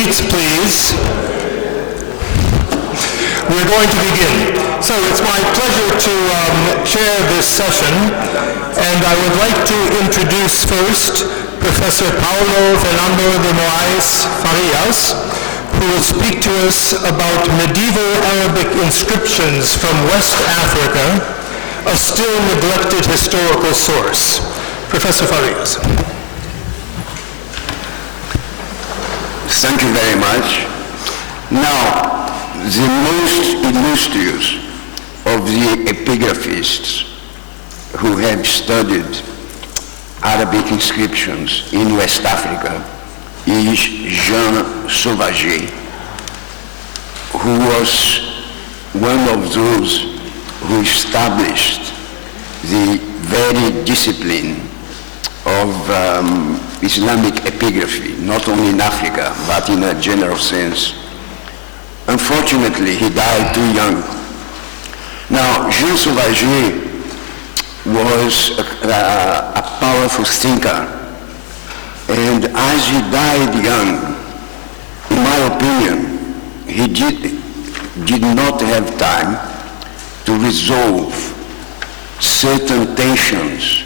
seats, please. We're going to begin. So it's my pleasure to chair this session, and I would like to introduce first Professor Paulo Fernando de Moraes Farias, who will speak to us about medieval Arabic inscriptions from West Africa, a still neglected historical source. Professor Farias. Thank you very much. Now, the most illustrious of the epigraphists who have studied Arabic inscriptions in West Africa is Jean Sauvager, who was one of those who established the very discipline of Islamic epigraphy, not only in Africa, but in a general sense. Unfortunately, he died too young. Now, Jean Sauvager was a powerful thinker, and as he died young, in my opinion, he did not have time to resolve certain tensions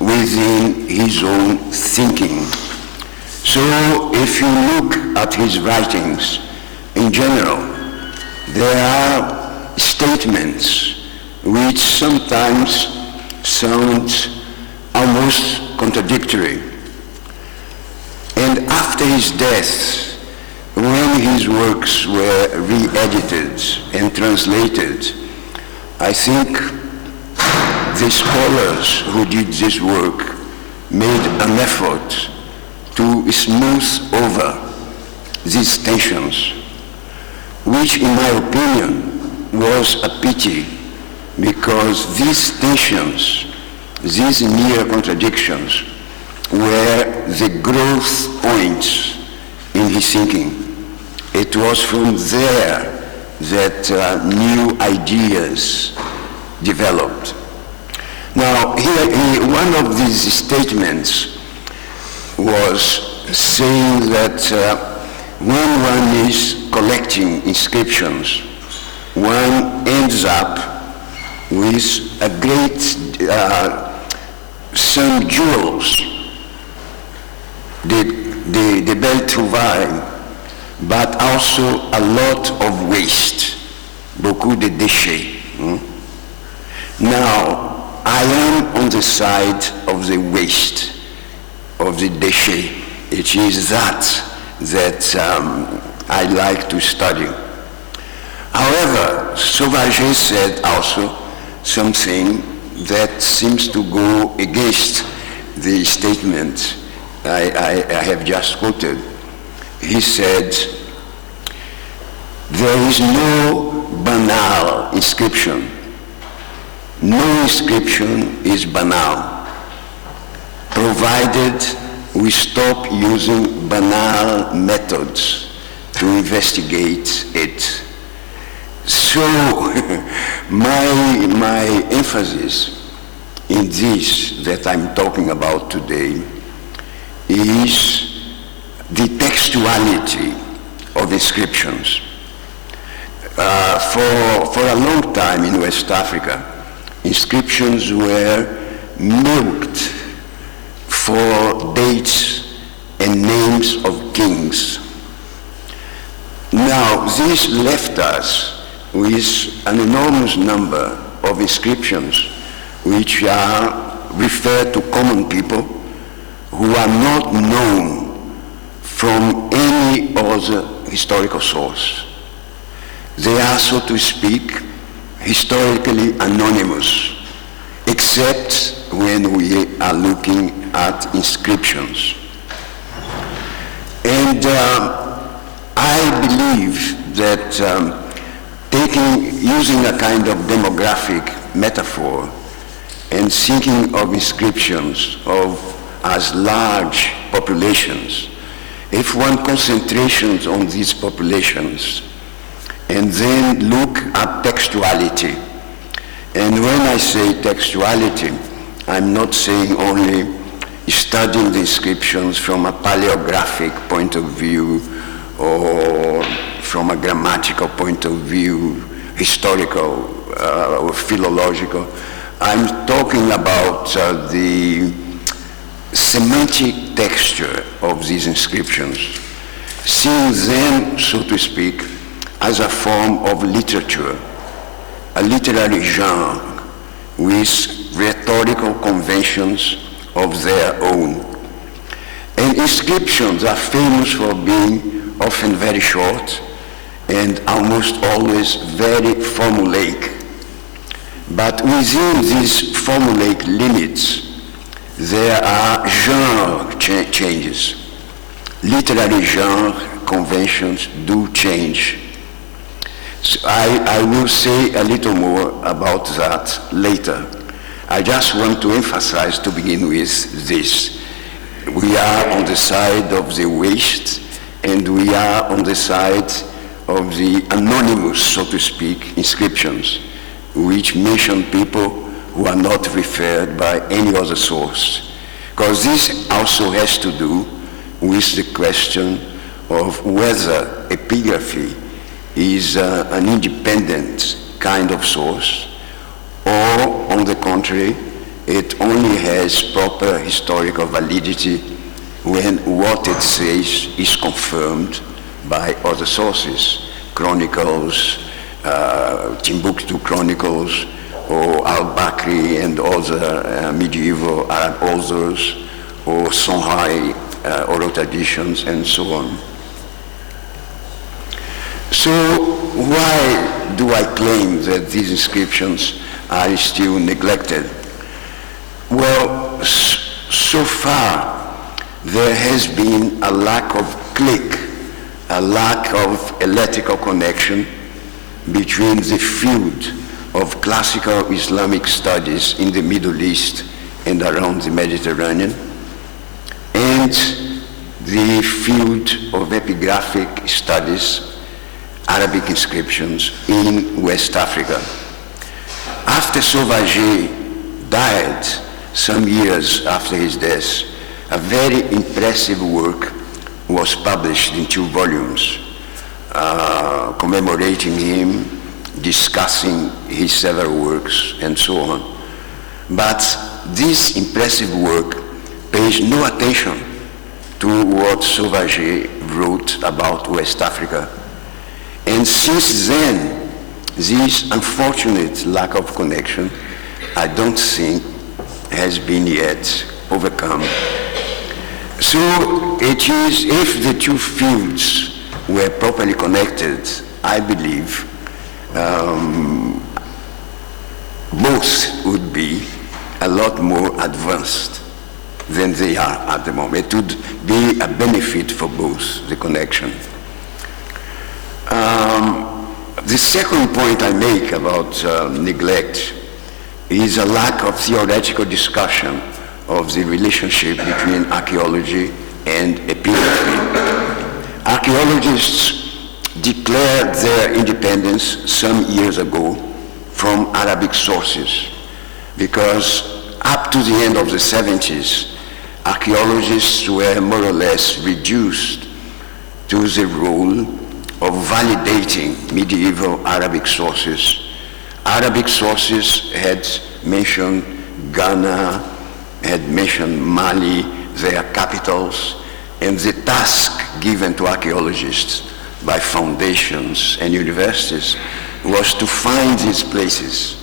within his own thinking. So if you look at his writings in general, there are statements which sometimes sound almost contradictory. And after his death, when his works were re-edited and translated, I think the scholars who did this work made an effort to smooth over these tensions, which in my opinion was a pity, because these tensions, these mere contradictions, were the growth points in his thinking. It was from there that new ideas developed. Now, here, one of these statements was saying that when one is collecting inscriptions, one ends up with a great, some jewels, the belle trouvaille, but also a lot of waste, beaucoup de déchets. Now, I am on the side of the waste, of the déchet. It is that I like to study. However, Sauvager said also something that seems to go against the statement I have just quoted. He said, there is no banal inscription. No inscription is banal, provided we stop using banal methods to investigate it. So my emphasis in this that I'm talking about today is the textuality of inscriptions. For a long time in West Africa, inscriptions were milked for dates and names of kings. Now, this left us with an enormous number of inscriptions which are referred to common people who are not known from any other historical source. They are, so to speak, historically anonymous, except when we are looking at inscriptions. And I believe that using a kind of demographic metaphor and thinking of inscriptions as large populations, if one concentrates on these populations and then look at textuality, and when I say textuality, I'm not saying only studying the inscriptions from a paleographic point of view or from a grammatical point of view, historical or philological. I'm talking about the semantic texture of these inscriptions, seeing them, so to speak, as a form of literature, a literary genre with rhetorical conventions of their own. And inscriptions are famous for being often very short and almost always very formulaic. But within these formulaic limits, there are genre changes. Literary genre conventions do change. So I will say a little more about that later. I just want to emphasize to begin with this. We are on the side of the waste, and we are on the side of the anonymous, so to speak, inscriptions, which mention people who are not referred by any other source. Because this also has to do with the question of whether epigraphy is an independent kind of source, or on the contrary, it only has proper historical validity when what it says is confirmed by other sources, chronicles, Timbuktu chronicles, or al-Bakri and other medieval Arab authors, or Songhai oral traditions, and so on. So why do I claim that these inscriptions are still neglected? Well, so far there has been a lack of click, a lack of electrical connection between the field of classical Islamic studies in the Middle East and around the Mediterranean and the field of epigraphic studies, Arabic inscriptions in West Africa. After Sauvager died, some years after his death, a very impressive work was published in 2 volumes, commemorating him, discussing his several works, and so on. But this impressive work pays no attention to what Sauvager wrote about West Africa. And since then, this unfortunate lack of connection, I don't think has been yet overcome. So it is, if the 2 fields were properly connected, I believe both would be a lot more advanced than they are at the moment. It would be a benefit for both, the connection. The second point I make about neglect is a lack of theoretical discussion of the relationship between archaeology and epigraphy. Archaeologists declared their independence some years ago from Arabic sources because up to the end of the 70s, archaeologists were more or less reduced to the role of validating medieval Arabic sources. Arabic sources had mentioned Ghana, had mentioned Mali, their capitals, and the task given to archaeologists by foundations and universities was to find these places.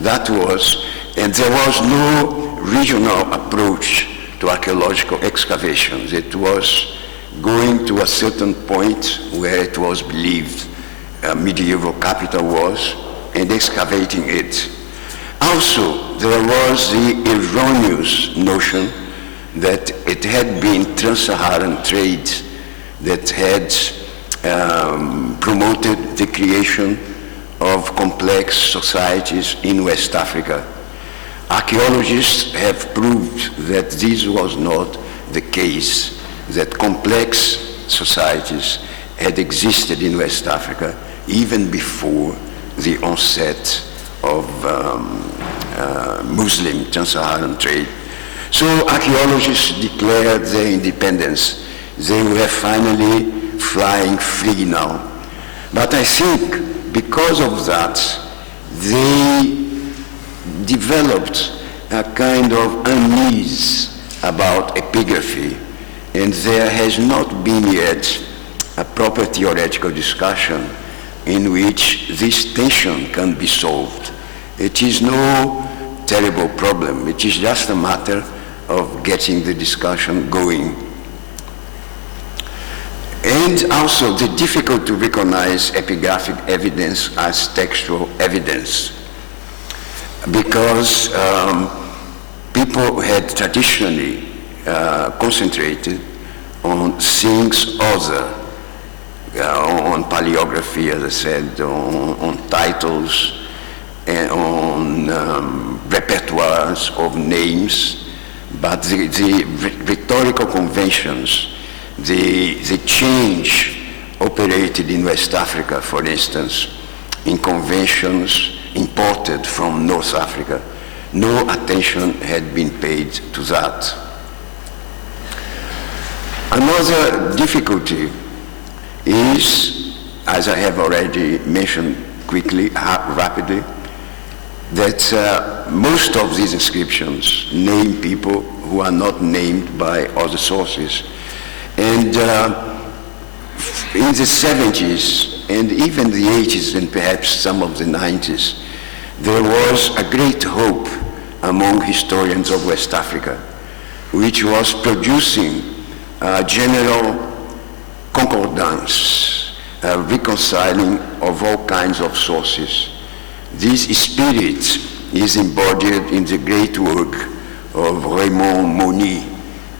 That was, and there was no regional approach to archaeological excavations. It was going to a certain point where it was believed a medieval capital was, and excavating it. Also, there was the erroneous notion that it had been trans-Saharan trade that had promoted the creation of complex societies in West Africa. Archaeologists have proved that this was not the case, that complex societies had existed in West Africa even before the onset of Muslim trans-Saharan trade. So archaeologists declared their independence. They were finally flying free now. But I think because of that, they developed a kind of unease about epigraphy, and there has not been yet a proper theoretical discussion in which this tension can be solved. It is no terrible problem. It is just a matter of getting the discussion going. And also the difficult to recognize epigraphic evidence as textual evidence, because people had traditionally concentrated on things other, on paleography, as I said, on titles, and on repertoires of names, but the rhetorical conventions, the change operated in West Africa, for instance, in conventions imported from North Africa, no attention had been paid to that. Another difficulty is, as I have already mentioned quickly, rapidly, that most of these inscriptions name people who are not named by other sources. And in the 70s and even the 80s and perhaps some of the 90s, there was a great hope among historians of West Africa, which was producing a general concordance, reconciling of all kinds of sources. This spirit is embodied in the great work of Raymond Moni,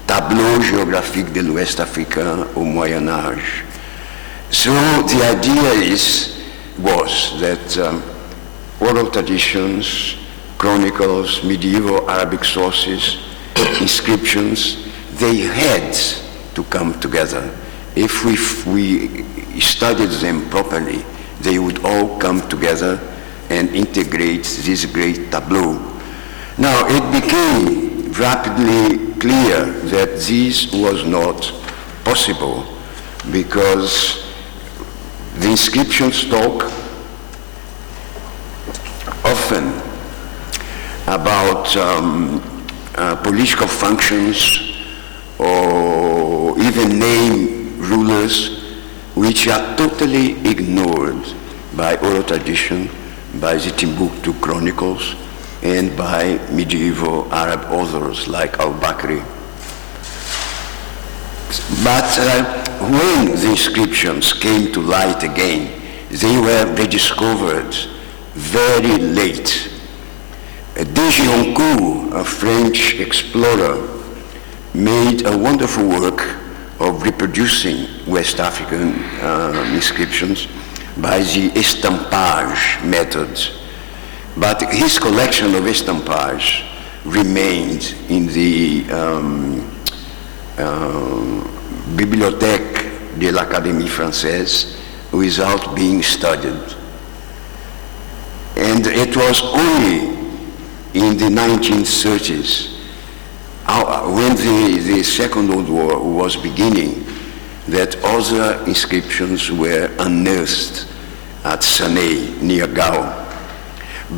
Tableau géographique de l'Ouest africain au Moyen Âge. So the idea was that oral traditions, chronicles, medieval Arabic sources, inscriptions, they had to come together. If we studied them properly, they would all come together and integrate this great tableau. Now, it became rapidly clear that this was not possible because the inscriptions talk often about political functions or even name rulers which are totally ignored by oral tradition, by the Timbuktu chronicles, and by medieval Arab authors like al-Bakri. But when the inscriptions came to light again, they were rediscovered very late. Degironcourt, a French explorer, made a wonderful work of reproducing West African inscriptions by the estampage method. But his collection of estampage remained in the Bibliothèque de l'Académie Française without being studied. And it was only in the 1930s, when the Second World War was beginning, that other inscriptions were unearthed at Sanei, near Gao.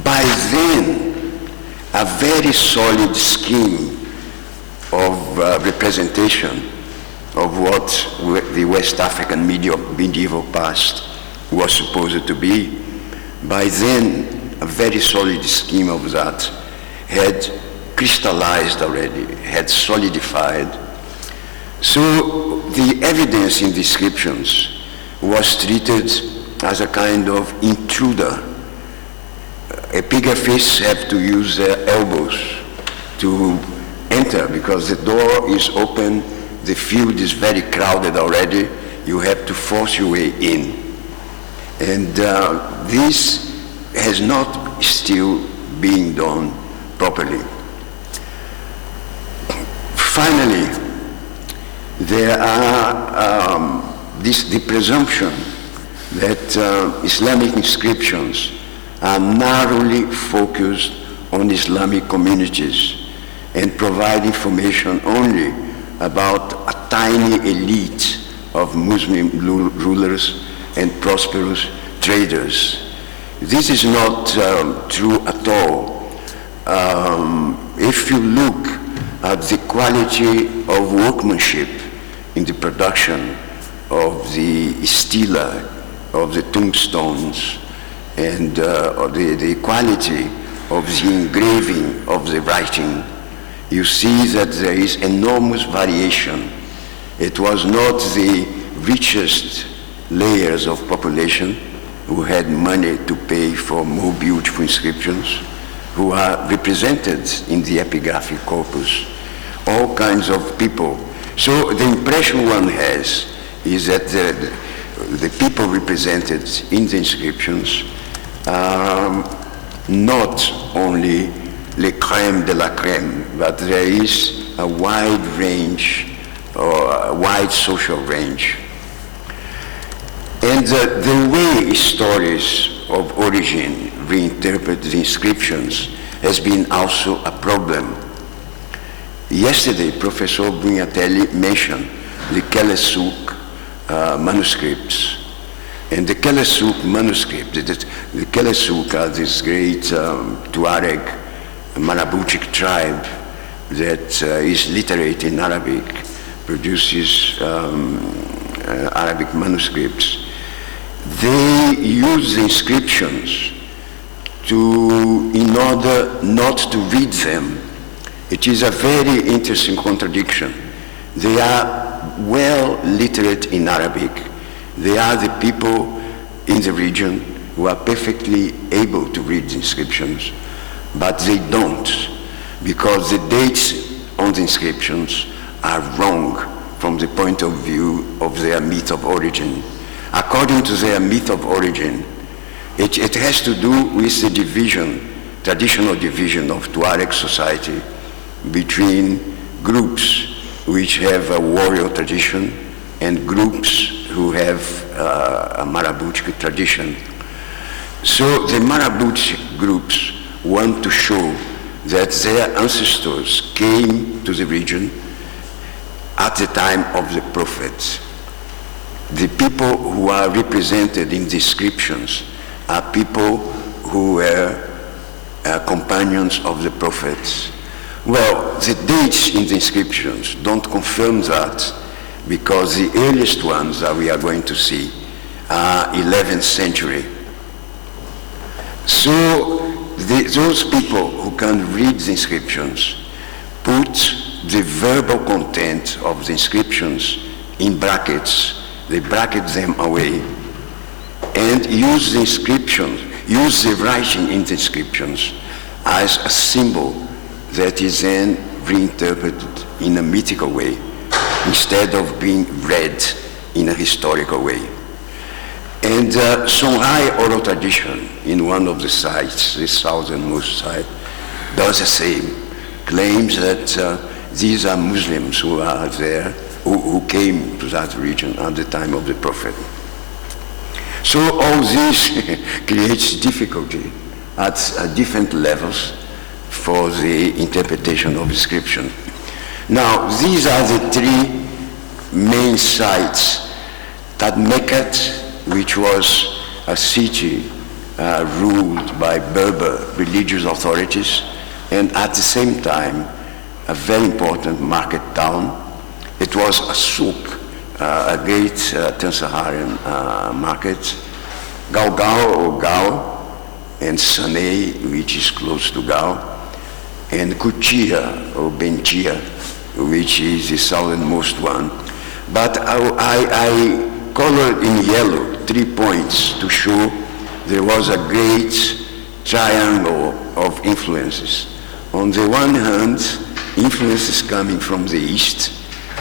By then, a very solid scheme of representation of what the West African medieval past was supposed to be, by then, a very solid scheme of that had crystallized already, had solidified. So the evidence in the inscriptions was treated as a kind of intruder. Epigraphists have to use their elbows to enter because the door is open, the field is very crowded already, you have to force your way in. And this has not still been done properly. Finally, there are the presumption that Islamic inscriptions are narrowly focused on Islamic communities and provide information only about a tiny elite of Muslim rulers and prosperous traders. This is not true at all. If you look at the quality of workmanship in the production of the stela, of the tombstones, and the quality of the engraving of the writing, you see that there is enormous variation. It was not the richest layers of population who had money to pay for more beautiful inscriptions, who are represented in the epigraphic corpus, all kinds of people. So the impression one has is that the people represented in the inscriptions are not only le crème de la crème, but there is a wide range, or a wide social range. And the way stories of origin reinterpret the inscriptions has been also a problem. Yesterday, Professor Bugnatelli mentioned the Kelesuk manuscripts. And the Kelesuk manuscript, the Kelesuk are this great Tuareg Maraboutic tribe that is literate in Arabic, produces Arabic manuscripts. They use the inscriptions in order not to read them. It is a very interesting contradiction. They are well literate in Arabic. They are the people in the region who are perfectly able to read the inscriptions, but they don't, because the dates on the inscriptions are wrong from the point of view of their myth of origin. According to their myth of origin, it has to do with the division, traditional division of Tuareg society between groups which have a warrior tradition and groups who have a Maraboutic tradition. So the Maraboutic groups want to show that their ancestors came to the region at the time of the prophets. The people who are represented in the inscriptions are people who were companions of the prophets. Well, the dates in the inscriptions don't confirm that, because the earliest ones that we are going to see are 11th century. So those people who can read the inscriptions put the verbal content of the inscriptions in brackets. They bracket them away and use the inscriptions, use the writing in the inscriptions as a symbol that is then reinterpreted in a mythical way, instead of being read in a historical way. And Songhai oral tradition in one of the sites, the southernmost site, does the same, claims that these are Muslims who are there, who came to that region at the time of the prophet. So all this creates difficulty at different levels for the interpretation of inscription. Now, these are the three main sites. Tadmekat, which was a city ruled by Berber religious authorities, and at the same time, a very important market town. It was a souk, a great trans-Saharan market. Galgal or Gal, and Sanei, which is close to Gal, and Kuchia or Benchia, which is the southernmost one. But I colored in yellow 3 points to show there was a great triangle of influences. On the one hand, influences coming from the east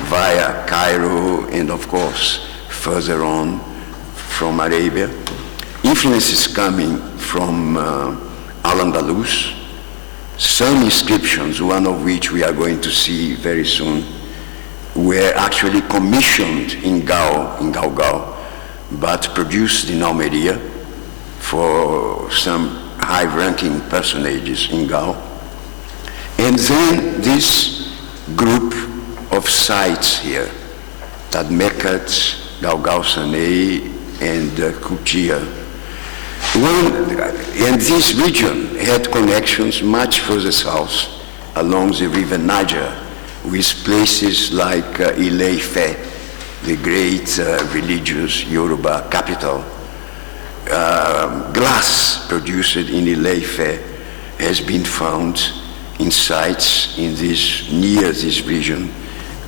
via Cairo and of course further on from Arabia. Influences coming from Al-Andalus. Some inscriptions, one of which we are going to see very soon, were actually commissioned in Galgal, but produced in Almeria for some high-ranking personages in Gal. And then this group of sites here, Tadmekat, Gaugausanei, and Kuchia. And this region had connections much further south along the river Niger with places like Ile-Ife, the great religious Yoruba capital. Glass produced in Ile-Ife has been found in sites in near this region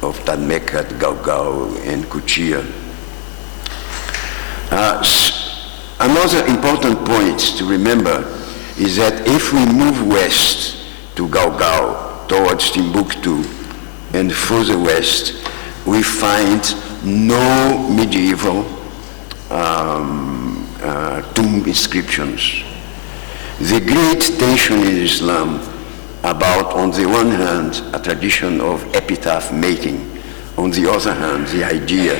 of Tadmekat, Gaugao, and Kuchia. Another important point to remember is that if we move west to Gaugao, towards Timbuktu, and further west, we find no medieval tomb inscriptions. The great tension in Islam about, on the one hand, a tradition of epitaph making, on the other hand, the idea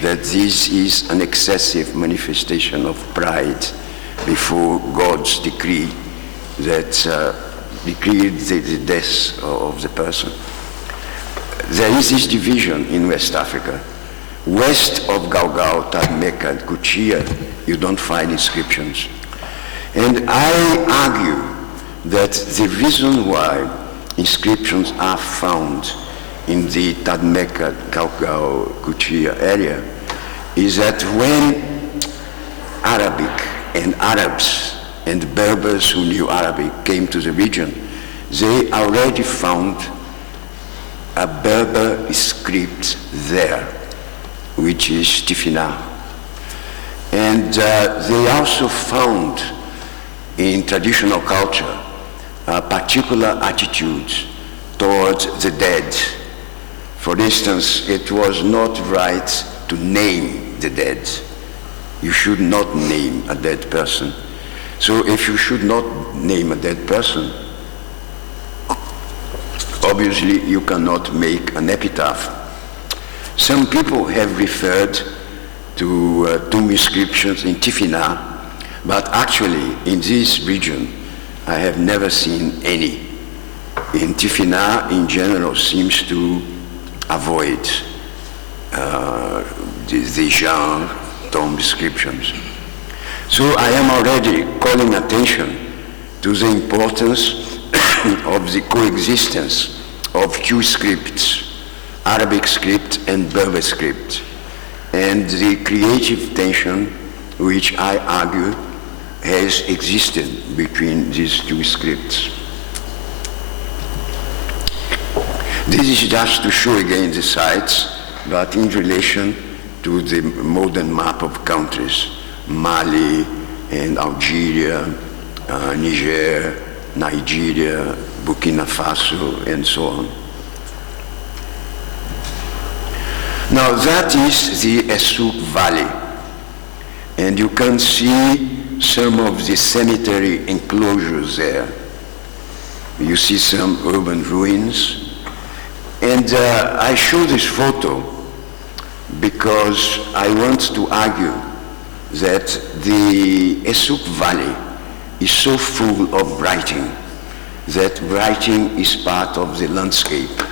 that this is an excessive manifestation of pride before God's decree that decreed the death of the person. There is this division in West Africa. West of Gaugao, Tadmeka, and Kuchia, you don't find inscriptions. And I argue that the reason why inscriptions are found in the Tadmeka, Gaugao, Kuchia area is that when Arabic and Arabs and Berbers who knew Arabic came to the region, they already found a Berber script there, which is Tifina. And they also found in traditional culture a particular attitude towards the dead. For instance, it was not right to name the dead. You should not name a dead person. So if you should not name a dead person, obviously you cannot make an epitaph. Some people have referred to tomb inscriptions in Tifina, but actually in this region I have never seen any. In Tifina in general seems to avoid the genre tomb inscriptions. So I am already calling attention to the importance of the coexistence of two scripts, Arabic script and Berber script, and the creative tension which I argue has existed between these two scripts. This is just to show again the sites, but in relation to the modern map of countries, Mali and Algeria, Niger, Nigeria, Burkina Faso, and so on. Now that is the Essouk Valley, and you can see some of the cemetery enclosures there. You see some urban ruins, and I show this photo because I want to argue that the Essouk Valley is so full of writing that writing is part of the landscape.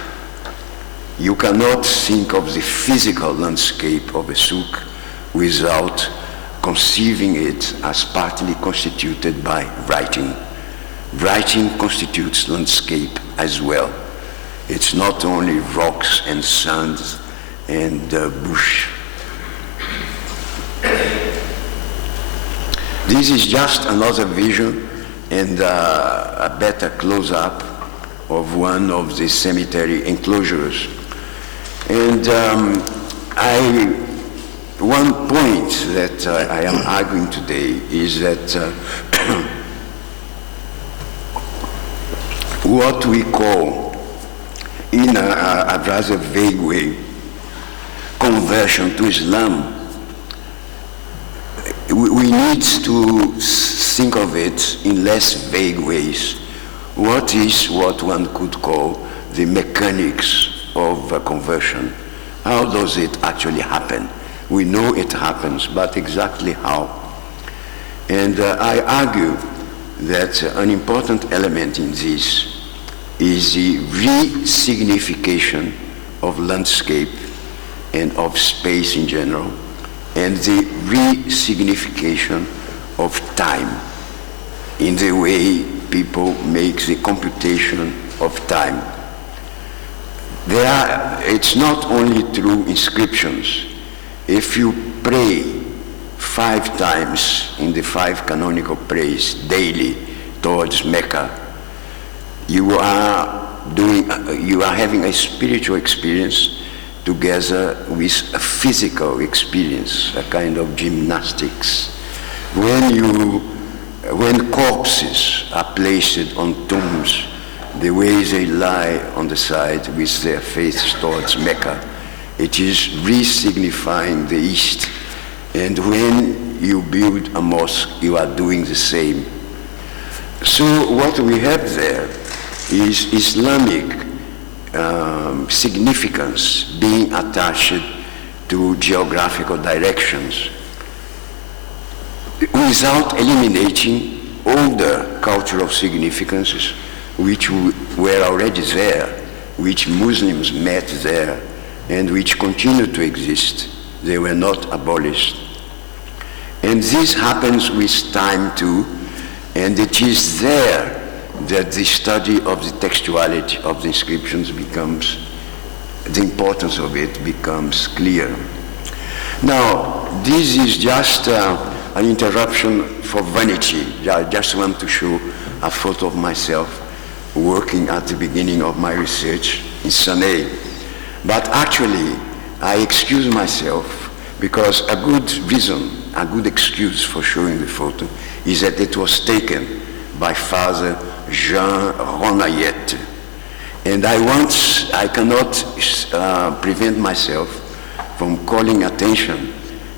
You cannot think of the physical landscape of Essouk without conceiving it as partly constituted by writing. Writing constitutes landscape as well. It's not only rocks and sands and bush. This is just another vision and a better close-up of one of the cemetery enclosures. And one point that I am arguing today is that what we call, in a rather vague way, conversion to Islam, we need to think of it in less vague ways. What is what one could call the mechanics of conversion? How does it actually happen? We know it happens, but exactly how? And I argue that an important element in this is the re-signification of landscape and of space in general and the re-signification of time in the way people make the computation of time. It's not only through inscriptions. If you pray 5 times in the 5 canonical prayers daily towards Mecca, you are having a spiritual experience together with a physical experience, a kind of gymnastics. When corpses are placed on tombs, the way they lie on the side with their faces towards Mecca, it is re-signifying the East. And when you build a mosque, you are doing the same. So what we have there is Islamic significance being attached to geographical directions without eliminating older cultural significances which were already there, which Muslims met there, and which continue to exist. They were not abolished. And this happens with time too, and it is there that the study of the textuality of the inscriptions becomes, the importance of it becomes clear. Now, this is just an interruption for vanity. I just want to show a photo of myself working at the beginning of my research in Sane. But actually, I excuse myself because a good reason, a good excuse for showing the photo is that it was taken by Father Jean Ronayette. And I cannot prevent myself from calling attention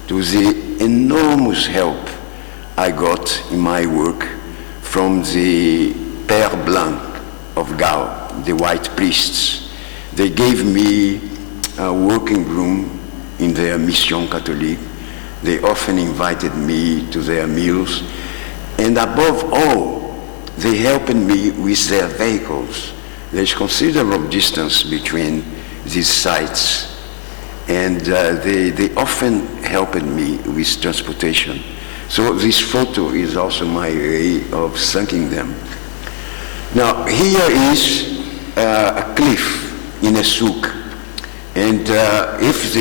to the enormous help I got in my work from the Père Blanc of Gao, the white priests. They gave me a working room in their Mission Catholique. They often invited me to their meals. And above all, they helped me with their vehicles. There's considerable distance between these sites. And they often helped me with transportation. So this photo is also my way of thanking them. Now, here is a cliff in a souk. And if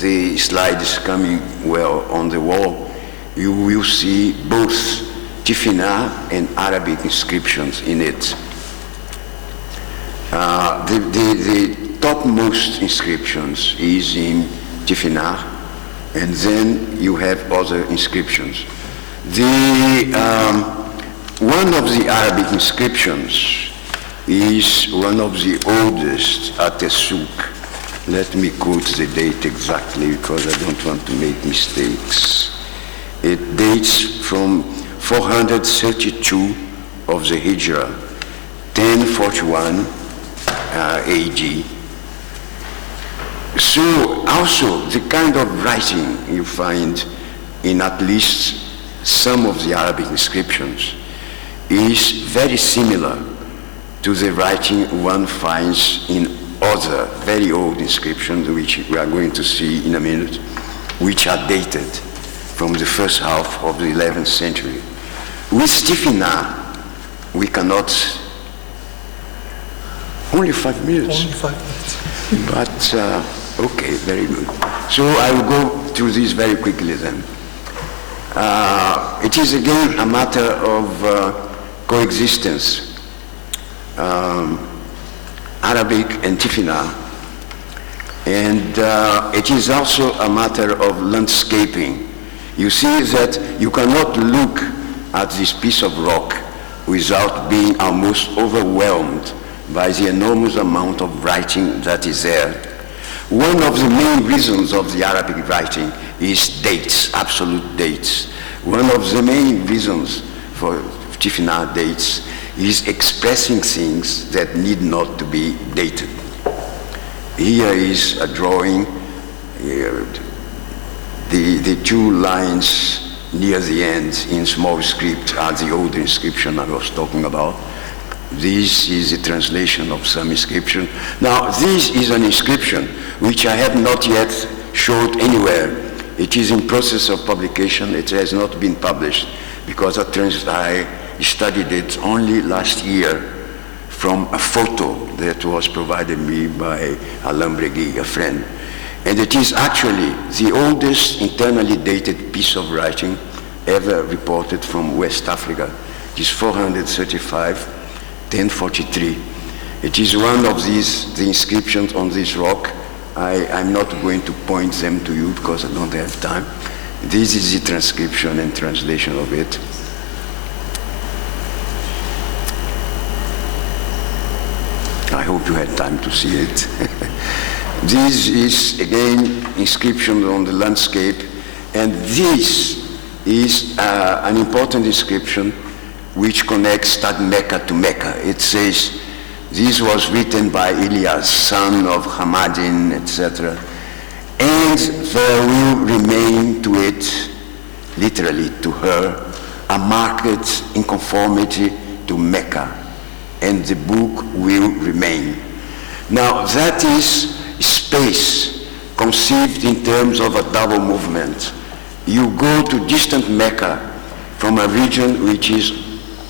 the slide is coming well on the wall, you will see both Tifinagh and Arabic inscriptions in it. The topmost inscriptions is in Tifinagh, and then you have other inscriptions. One of the Arabic inscriptions is one of the oldest at the souk. Let me quote the date exactly because I don't want to make mistakes. It dates from 432 of the Hijrah, 1041 AD. So also the kind of writing you find in at least some of the Arabic inscriptions is very similar to the writing one finds in other very old inscriptions, which we are going to see in a minute, which are dated from the first half of the 11th century. With Tifinagh, we cannot, only 5 minutes. Only 5 minutes. But, okay, very good. So I will go through this very quickly then. It is again a matter of coexistence. Arabic and Tifinagh. And it is also a matter of landscaping. You see that you cannot look at this piece of rock without being almost overwhelmed by the enormous amount of writing that is there. One of the main reasons of the Arabic writing is dates, absolute dates. One of the main reasons for Tifinagh dates is expressing things that need not to be dated. Here is a drawing. The 2 lines near the end in small script are the old inscription I was talking about. This is a translation of some inscription. Now, this is an inscription which I have not yet showed anywhere It is in process of publication. It has not been published because I studied it only last year from a photo that was provided me by Alain Breguet, a friend. And it is actually the oldest internally dated piece of writing ever reported from West Africa. It is 435, 1043. It is one of the inscriptions on this rock. I'm not going to point them to you because I don't have time. This is the transcription and translation of it. I hope you had time to see it. This is, again, inscription on the landscape, and this is an important inscription which connects Stad Mecca to Mecca. It says, this was written by Elias, son of Hamadin, etc. And there will remain to it, literally to her, a marked in conformity to Mecca, and the book will remain. Now that is space conceived in terms of a double movement. You go to distant Mecca from a region which is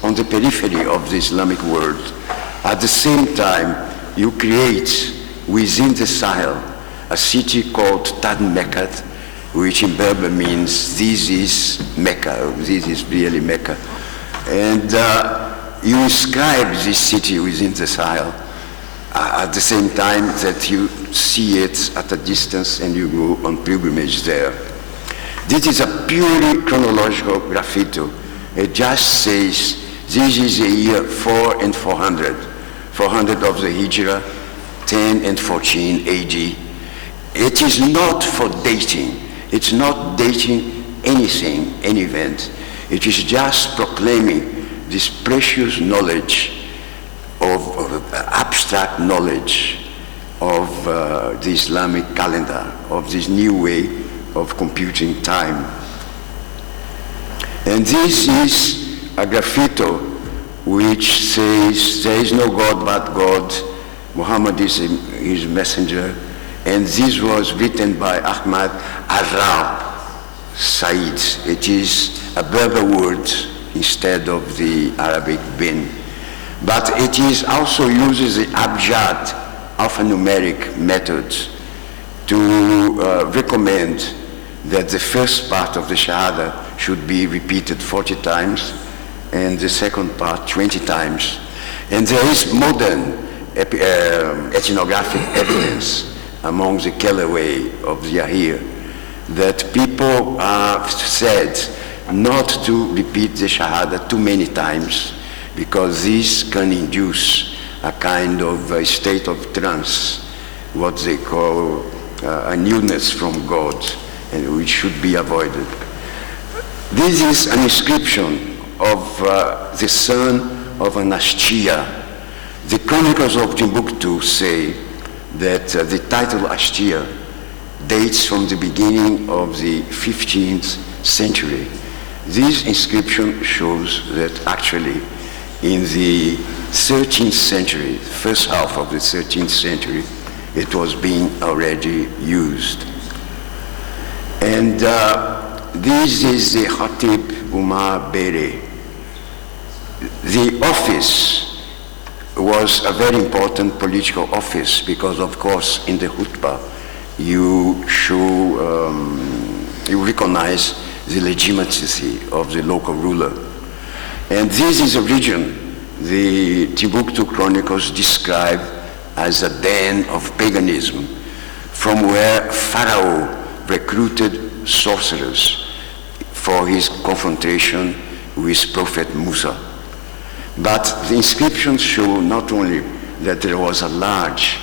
on the periphery of the Islamic world. At the same time, you create within the Sahel a city called Tad Mecca, which in Berber means this is Mecca, this is really Mecca. And you inscribe this city within the Sahel at the same time that you see it at a distance and you go on pilgrimage there. This is a purely chronological graffito. It just says this is the year 4 and 400. 400 of the Hijrah, 10 and 14 AD. It is not for dating. It's not dating anything, any event. It is just proclaiming this precious knowledge of abstract knowledge of the Islamic calendar, of this new way of computing time. And this is a graffito which says, there is no God but God, Muhammad is his messenger, and this was written by Ahmad Arral Said. It is a Berber word instead of the Arabic bin. But it is also uses the abjad alphanumeric method to recommend that the first part of the Shahada should be repeated 40 times and the second part 20 times. And there is modern ethnographic evidence among the Kelaway of the Yahir that people are said not to repeat the Shahada too many times because this can induce a kind of a state of trance, what they call a newness from God, and which should be avoided. This is an inscription of the son of an Ashtia. The chronicles of Timbuktu say that the title Ashtia dates from the beginning of the 15th century. This inscription shows that actually in the 13th century, first half of the 13th century, it was being already used. And this is the Khatib Umar Bere. The office was a very important political office because, of course, in the khutbah, you show, you recognize the legitimacy of the local ruler. And this is a region the Timbuktu chronicles describe as a den of paganism, from where Pharaoh recruited sorcerers for his confrontation with Prophet Musa. But the inscriptions show not only that there was a large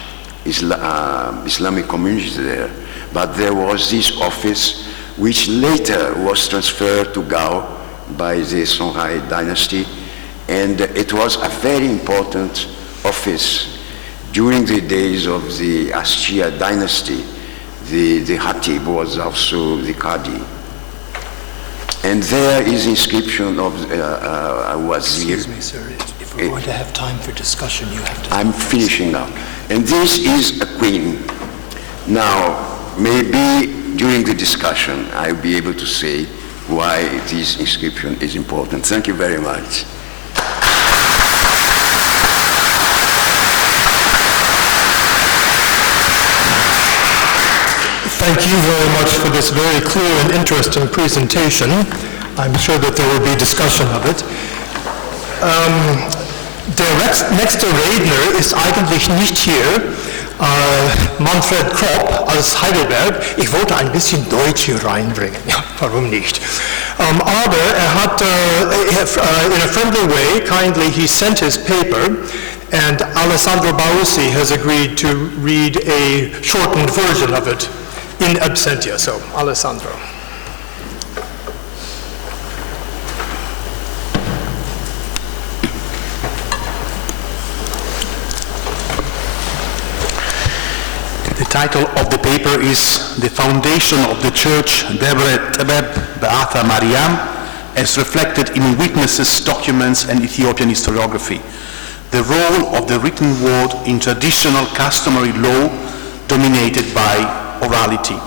Islamic community there, but there was this office which later was transferred to Gao by the Songhai dynasty, and it was a very important office. During the days of the Ashtia dynasty, the Khatib was also the Qadi. And there is inscription of a wazir. Excuse me, sir. If we're going to have time for discussion, you have to... I'm finishing now. And this is a queen. Now, maybe during the discussion, I'll be able to say why this inscription is important. Thank you very much. Thank you very much for this very clear and interesting presentation. I'm sure that there will be discussion of it. Der nächste Redner ist eigentlich nicht hier, Manfred Kropp aus Heidelberg. Ich wollte ein bisschen Deutsch hier reinbringen, ja, warum nicht? Aber hat, in a friendly way, kindly, he sent his paper, and Alessandro Baussi has agreed to read a shortened version of it in absentia. So, Alessandro. The title of the paper is The Foundation of the Church Debre Tebeb Beata Mariam as reflected in witnesses, documents and Ethiopian historiography. The role of the written word in traditional customary law dominated by orality.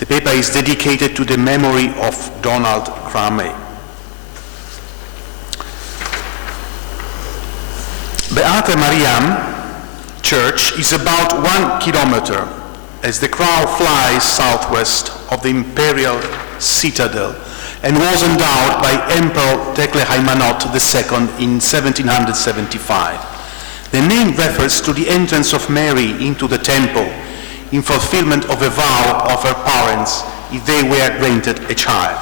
The paper is dedicated to the memory of Donald Crame. Beata Mariam Church is about 1 kilometer as the crow flies southwest of the imperial citadel and was endowed by Emperor Tekle Haymanot II in 1775. The name refers to the entrance of Mary into the temple in fulfillment of a vow of her parents if they were granted a child.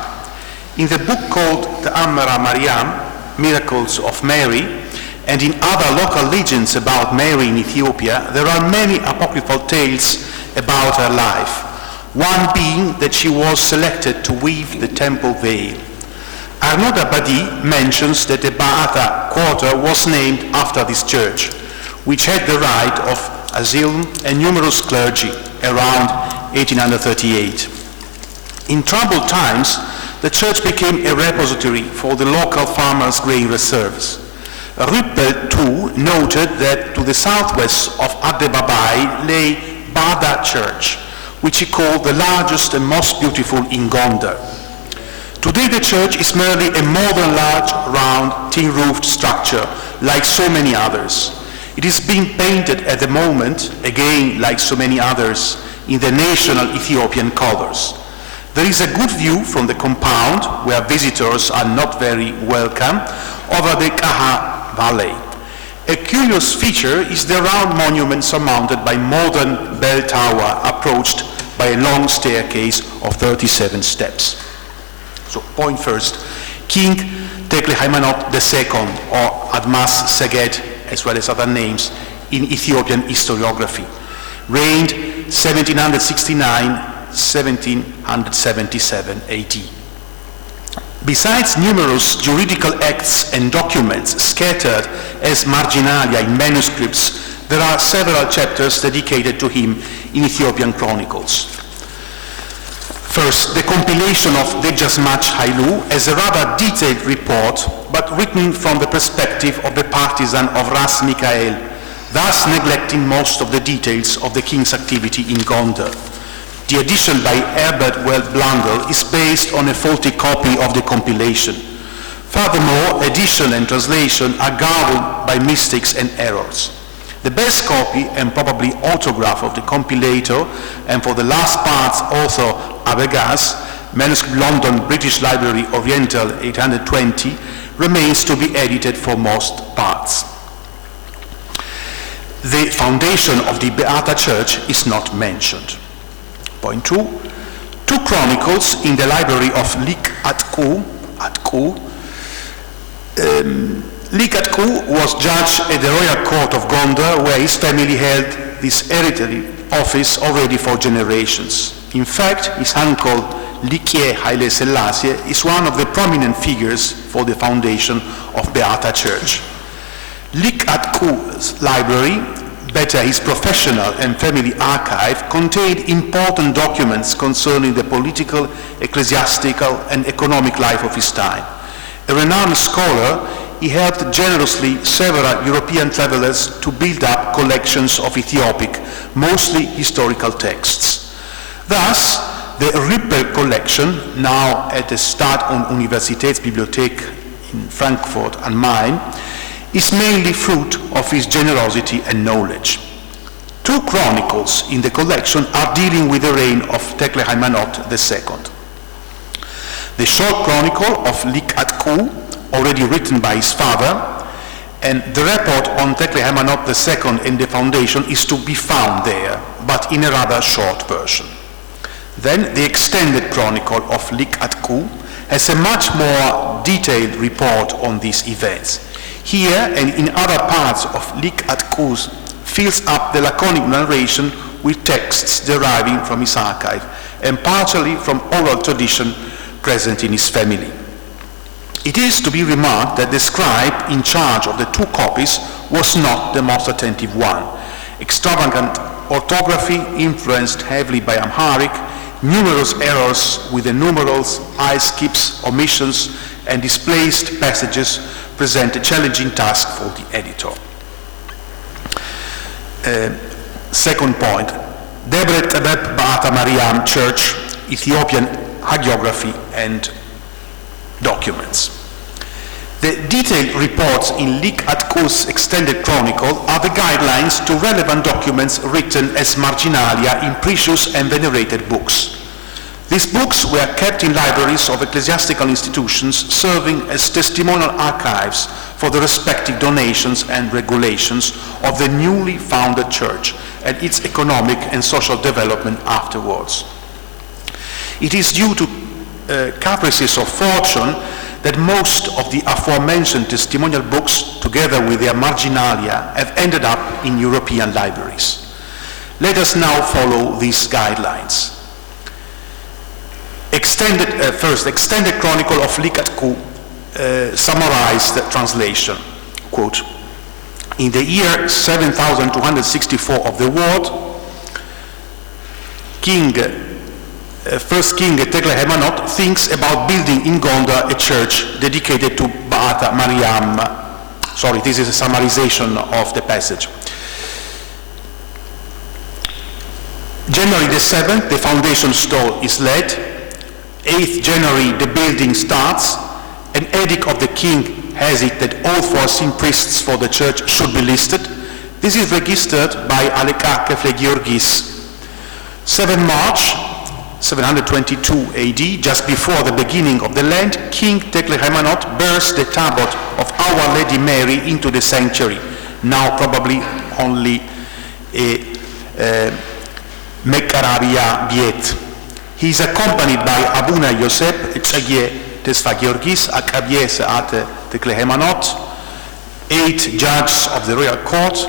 In the book called Ta'ammara Mariam, Miracles of Mary, and in other local legends about Mary in Ethiopia, there are many apocryphal tales about her life, one being that she was selected to weave the temple veil. Arnaud Dabadi mentions that the Beata quarter was named after this church, which had the right of asylum and numerous clergy around 1838. In troubled times, the church became a repository for the local farmers' grain reserves. Ruppel too noted that to the southwest of Adebabai lay Bada Church, which he called the largest and most beautiful in Gondar. Today the church is merely a modern large round tin-roofed structure like so many others. It is being painted at the moment, again like so many others, in the national Ethiopian colors. There is a good view from the compound, where visitors are not very welcome, over the Kaha Valley. A curious feature is the round monument surmounted by modern bell tower approached by a long staircase of 37 steps. So, point first, King Tekle Haymanot II, or Admas Seged, as well as other names, in Ethiopian historiography, reigned 1769-1777 AD. Besides numerous juridical acts and documents scattered as marginalia in manuscripts, there are several chapters dedicated to him in Ethiopian chronicles. First, the compilation of Dejasmach Hailu as a rather detailed report, but written from the perspective of the partisan of Ras Mikael, thus neglecting most of the details of the king's activity in Gondar. The edition by Herbert Weld Blundell is based on a faulty copy of the compilation. Furthermore, edition and translation are garbled by mistakes and errors. The best copy and probably autograph of the compilator, and for the last parts author Abegas, manuscript London British Library Oriental 820, remains to be edited for most parts. The foundation of the Beata Church is not mentioned. Point two chronicles in the library of Lik Atku. Lik Atku was judge at the royal court of Gondar, where his family held this hereditary office already for generations. In fact, his uncle Likye Haile Selassie is one of the prominent figures for the foundation of Beata Church. Lik Atku's library, better his professional and family archive, contained important documents concerning the political, ecclesiastical and economic life of his time. A renowned scholar, he helped generously several European travelers to build up collections of Ethiopic, mostly historical texts. Thus, the Rippel collection, now at the Staatsuniversitätsbibliothek in Frankfurt am Main, is mainly fruit of his generosity and knowledge. 2 chronicles in the collection are dealing with the reign of Tekle Haymanot II. The short chronicle of Lik At-Ku, already written by his father, and the report on Tekle Haymanot II and the foundation is to be found there, but in a rather short version. Then the extended chronicle of Lik At-Ku has a much more detailed report on these events. Here and in other parts of Lik At-Ku fills up the laconic narration with texts deriving from his archive and partially from oral tradition present in his family. It is to be remarked that the scribe in charge of the 2 copies was not the most attentive one. Extravagant orthography influenced heavily by Amharic, numerous errors with the numerals, eye skips, omissions, and displaced passages present a challenging task for the editor. Second point, Debre Tebeb Ba'ata Mariam Church, Ethiopian hagiography and documents. The detailed reports in Lik At-Ku's extended chronicle are the guidelines to relevant documents written as marginalia in precious and venerated books. These books were kept in libraries of ecclesiastical institutions, serving as testimonial archives for the respective donations and regulations of the newly founded church and its economic and social development afterwards. It is due to caprices of fortune that most of the aforementioned testimonial books, together with their marginalia, have ended up in European libraries. Let us now follow these guidelines. Extended chronicle of Lik At-Ku summarized the translation. Quote, in the year 7264 of the world, First King Tekle Haymanot thinks about building in Gondar a church dedicated to Ba'ata Mariam. Sorry, this is a summarization of the passage. January the 7th, the foundation stone is laid. 8th January, the building starts. An edict of the king has it that all foreseen priests for the church should be listed. This is registered by Aleka Kefle Georgis. 7 March, 722 AD, just before the beginning of the Lent, King Tekle Haymanot bears the tablet of Our Lady Mary into the sanctuary, now probably only a Mekarabia Biet. He is accompanied by Abuna Yosef, Etsagye Tesfa Georgis, Akabies Ate Tekle Haymanot, 8 judges of the royal court,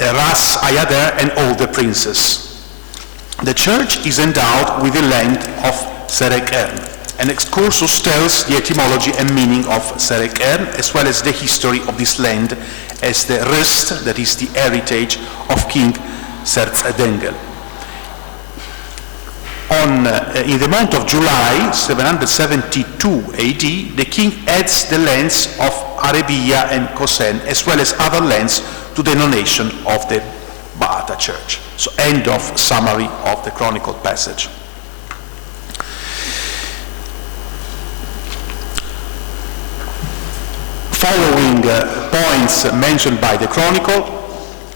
Ras Ayader, and all the princes. The church is endowed with the land of Serek Ern. An excursus tells the etymology and meaning of Serek Ern, as well as the history of this land as the rest, that is the heritage of King Serz Dengel. In the month of July 772 AD, the king adds the lands of Arabia and Kosen, as well as other lands, to the donation of the Ba'ata church. So end of summary of the chronicle passage. Following points mentioned by the chronicle,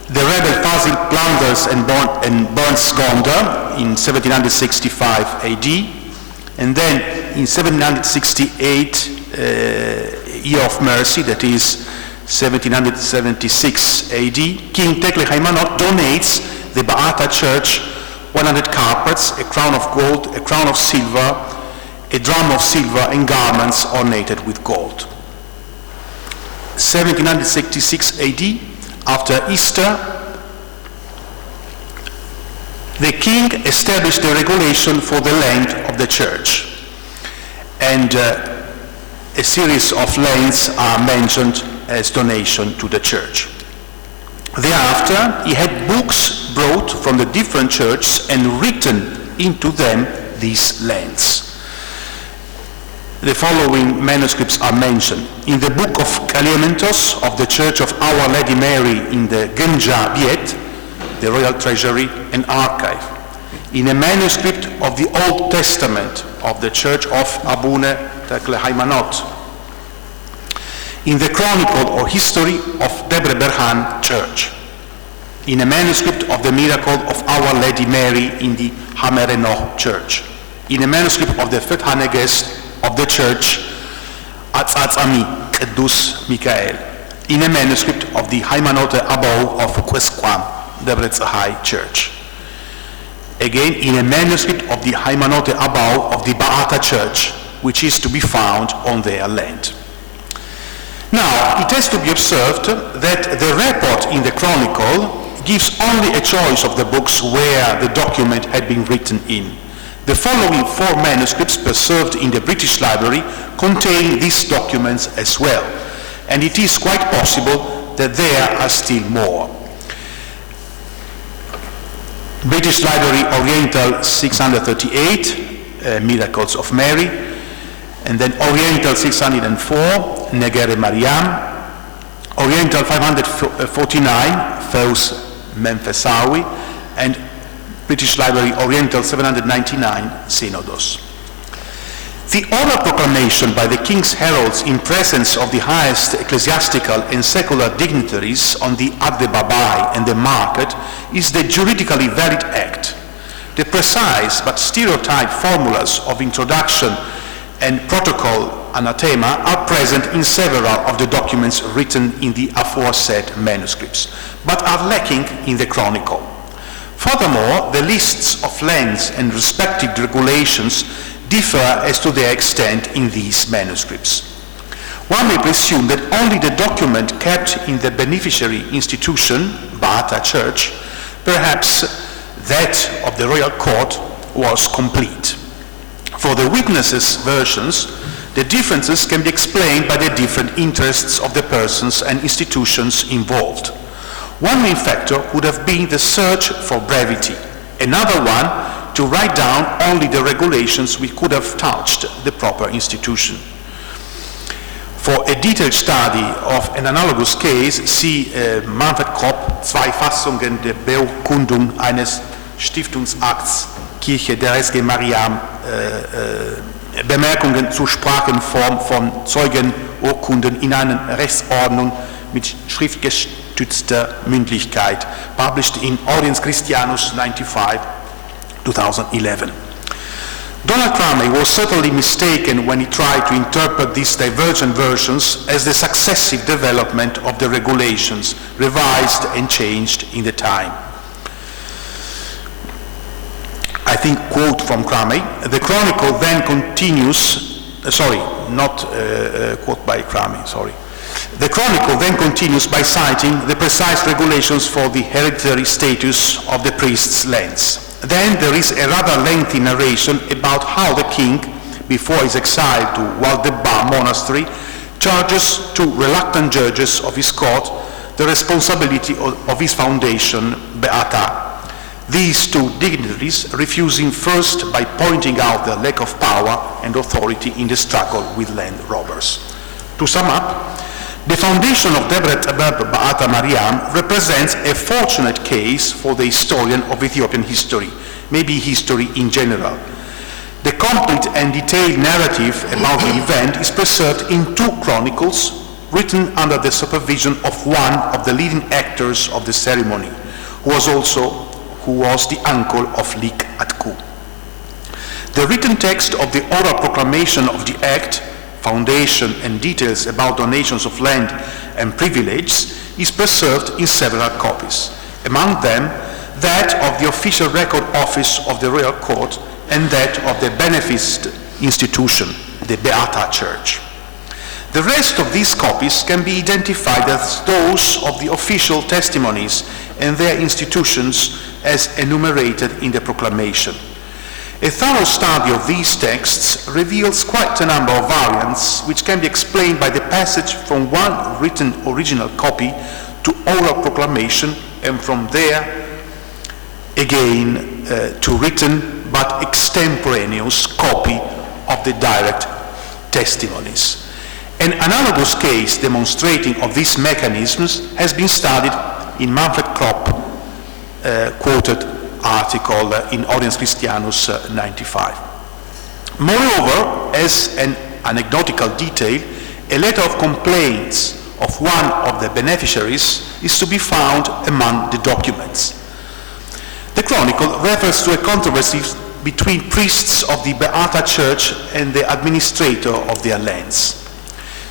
the rebel Fazil plunders and burns Gondar in 1765 AD, and then in 1768, Year of Mercy, that is 1776 AD, King Tekle Haymanot donates the Ba'ata church 100 carpets, a crown of gold, a crown of silver, a drum of silver, and garments ornated with gold. 1766 AD, after Easter, the king established the regulation for the land of the church, and a series of lands are mentioned as donation to the church. Thereafter, he had books brought from the different churches and written into them these lands. The following manuscripts are mentioned. In the book of Kaliamentos of the Church of Our Lady Mary in the Genja Biet, the Royal Treasury and Archive. in a manuscript of the Old Testament of the Church of Abune Tekle Haymanot, in the Chronicle or History of Debre Berhan Church, in a manuscript of the miracle of Our Lady Mary in the Hamerenoch Church, in a manuscript of the Fethanegest of the Church Atzatzami Kedus Mikael, in a manuscript of the Haimanote Abo of Quesquam, Debre Tzahai Church. Again, in a manuscript of the Haimanote Abo of the Baata Church, which is to be found on their land. Now, it has to be observed that the report in the Chronicle gives only a choice of the books where the document had been written in. The following 4 manuscripts preserved in the British Library contain these documents as well, and it is quite possible that there are still more. British Library Oriental 638, Miracles of Mary, and then Oriental 604, Negere Mariam, Oriental 549, Feus Memphesawi, and British Library Oriental 799, Synodos. The oral proclamation by the King's heralds in presence of the highest ecclesiastical and secular dignitaries on the Adde Babai and the market is the juridically valid act. The precise but stereotyped formulas of introduction and protocol anathema are present in several of the documents written in the aforesaid manuscripts, but are lacking in the Chronicle. Furthermore, the lists of lands and respective regulations differ as to their extent in these manuscripts. One may presume that only the document kept in the beneficiary institution, Baata Church, perhaps that of the royal court, was complete. For the witnesses' versions, the differences can be explained by the different interests of the persons and institutions involved. One main factor would have been the search for brevity, another one to write down only the regulations which could have touched the proper institution. For a detailed study of an analogous case, see Manfred Kopp, Zwei Fassungen der Beurkundung eines Stiftungsakts Kirche der SG Mariam, Bemerkungen zur Sprachenform von Zeugenurkunden in einer Rechtsordnung mit schriftgestützter Mündlichkeit, published in Audiens Christianus 95, 2011. Donald Cramey was certainly mistaken when he tried to interpret these divergent versions as the successive development of the regulations, revised and changed in the time. I think, quote from Cramey, the Chronicle then continues, quote by Cramey, sorry. The Chronicle then continues by citing the precise regulations for the hereditary status of the priest's lands. Then there is a rather lengthy narration about how the king, before his exile to Waldeba monastery, charges to reluctant judges of his court the responsibility of his foundation, Beata. These 2 dignitaries refusing first by pointing out the lack of power and authority in the struggle with land robbers. To sum up, the foundation of Debret Abab Baata Mariam represents a fortunate case for the historian of Ethiopian history, maybe history in general. The complete and detailed narrative about the event is preserved in 2 chronicles written under the supervision of one of the leading actors of the ceremony, who was the uncle of Lik Atku. The written text of the oral proclamation of the act, foundation and details about donations of land and privileges is preserved in several copies, among them that of the official record office of the royal court and that of the beneficed institution, the Beata Church. The rest of these copies can be identified as those of the official testimonies and their institutions as enumerated in the proclamation. A thorough study of these texts reveals quite a number of variants which can be explained by the passage from one written original copy to oral proclamation and from there again to written but extemporaneous copy of the direct testimonies. An analogous case demonstrating of these mechanisms has been studied in Manfred Kropp, quoted article in Audiens Christianus 95. Moreover, as an anecdotal detail, a letter of complaints of one of the beneficiaries is to be found among the documents. The chronicle refers to a controversy between priests of the Beata Church and the administrator of their lands.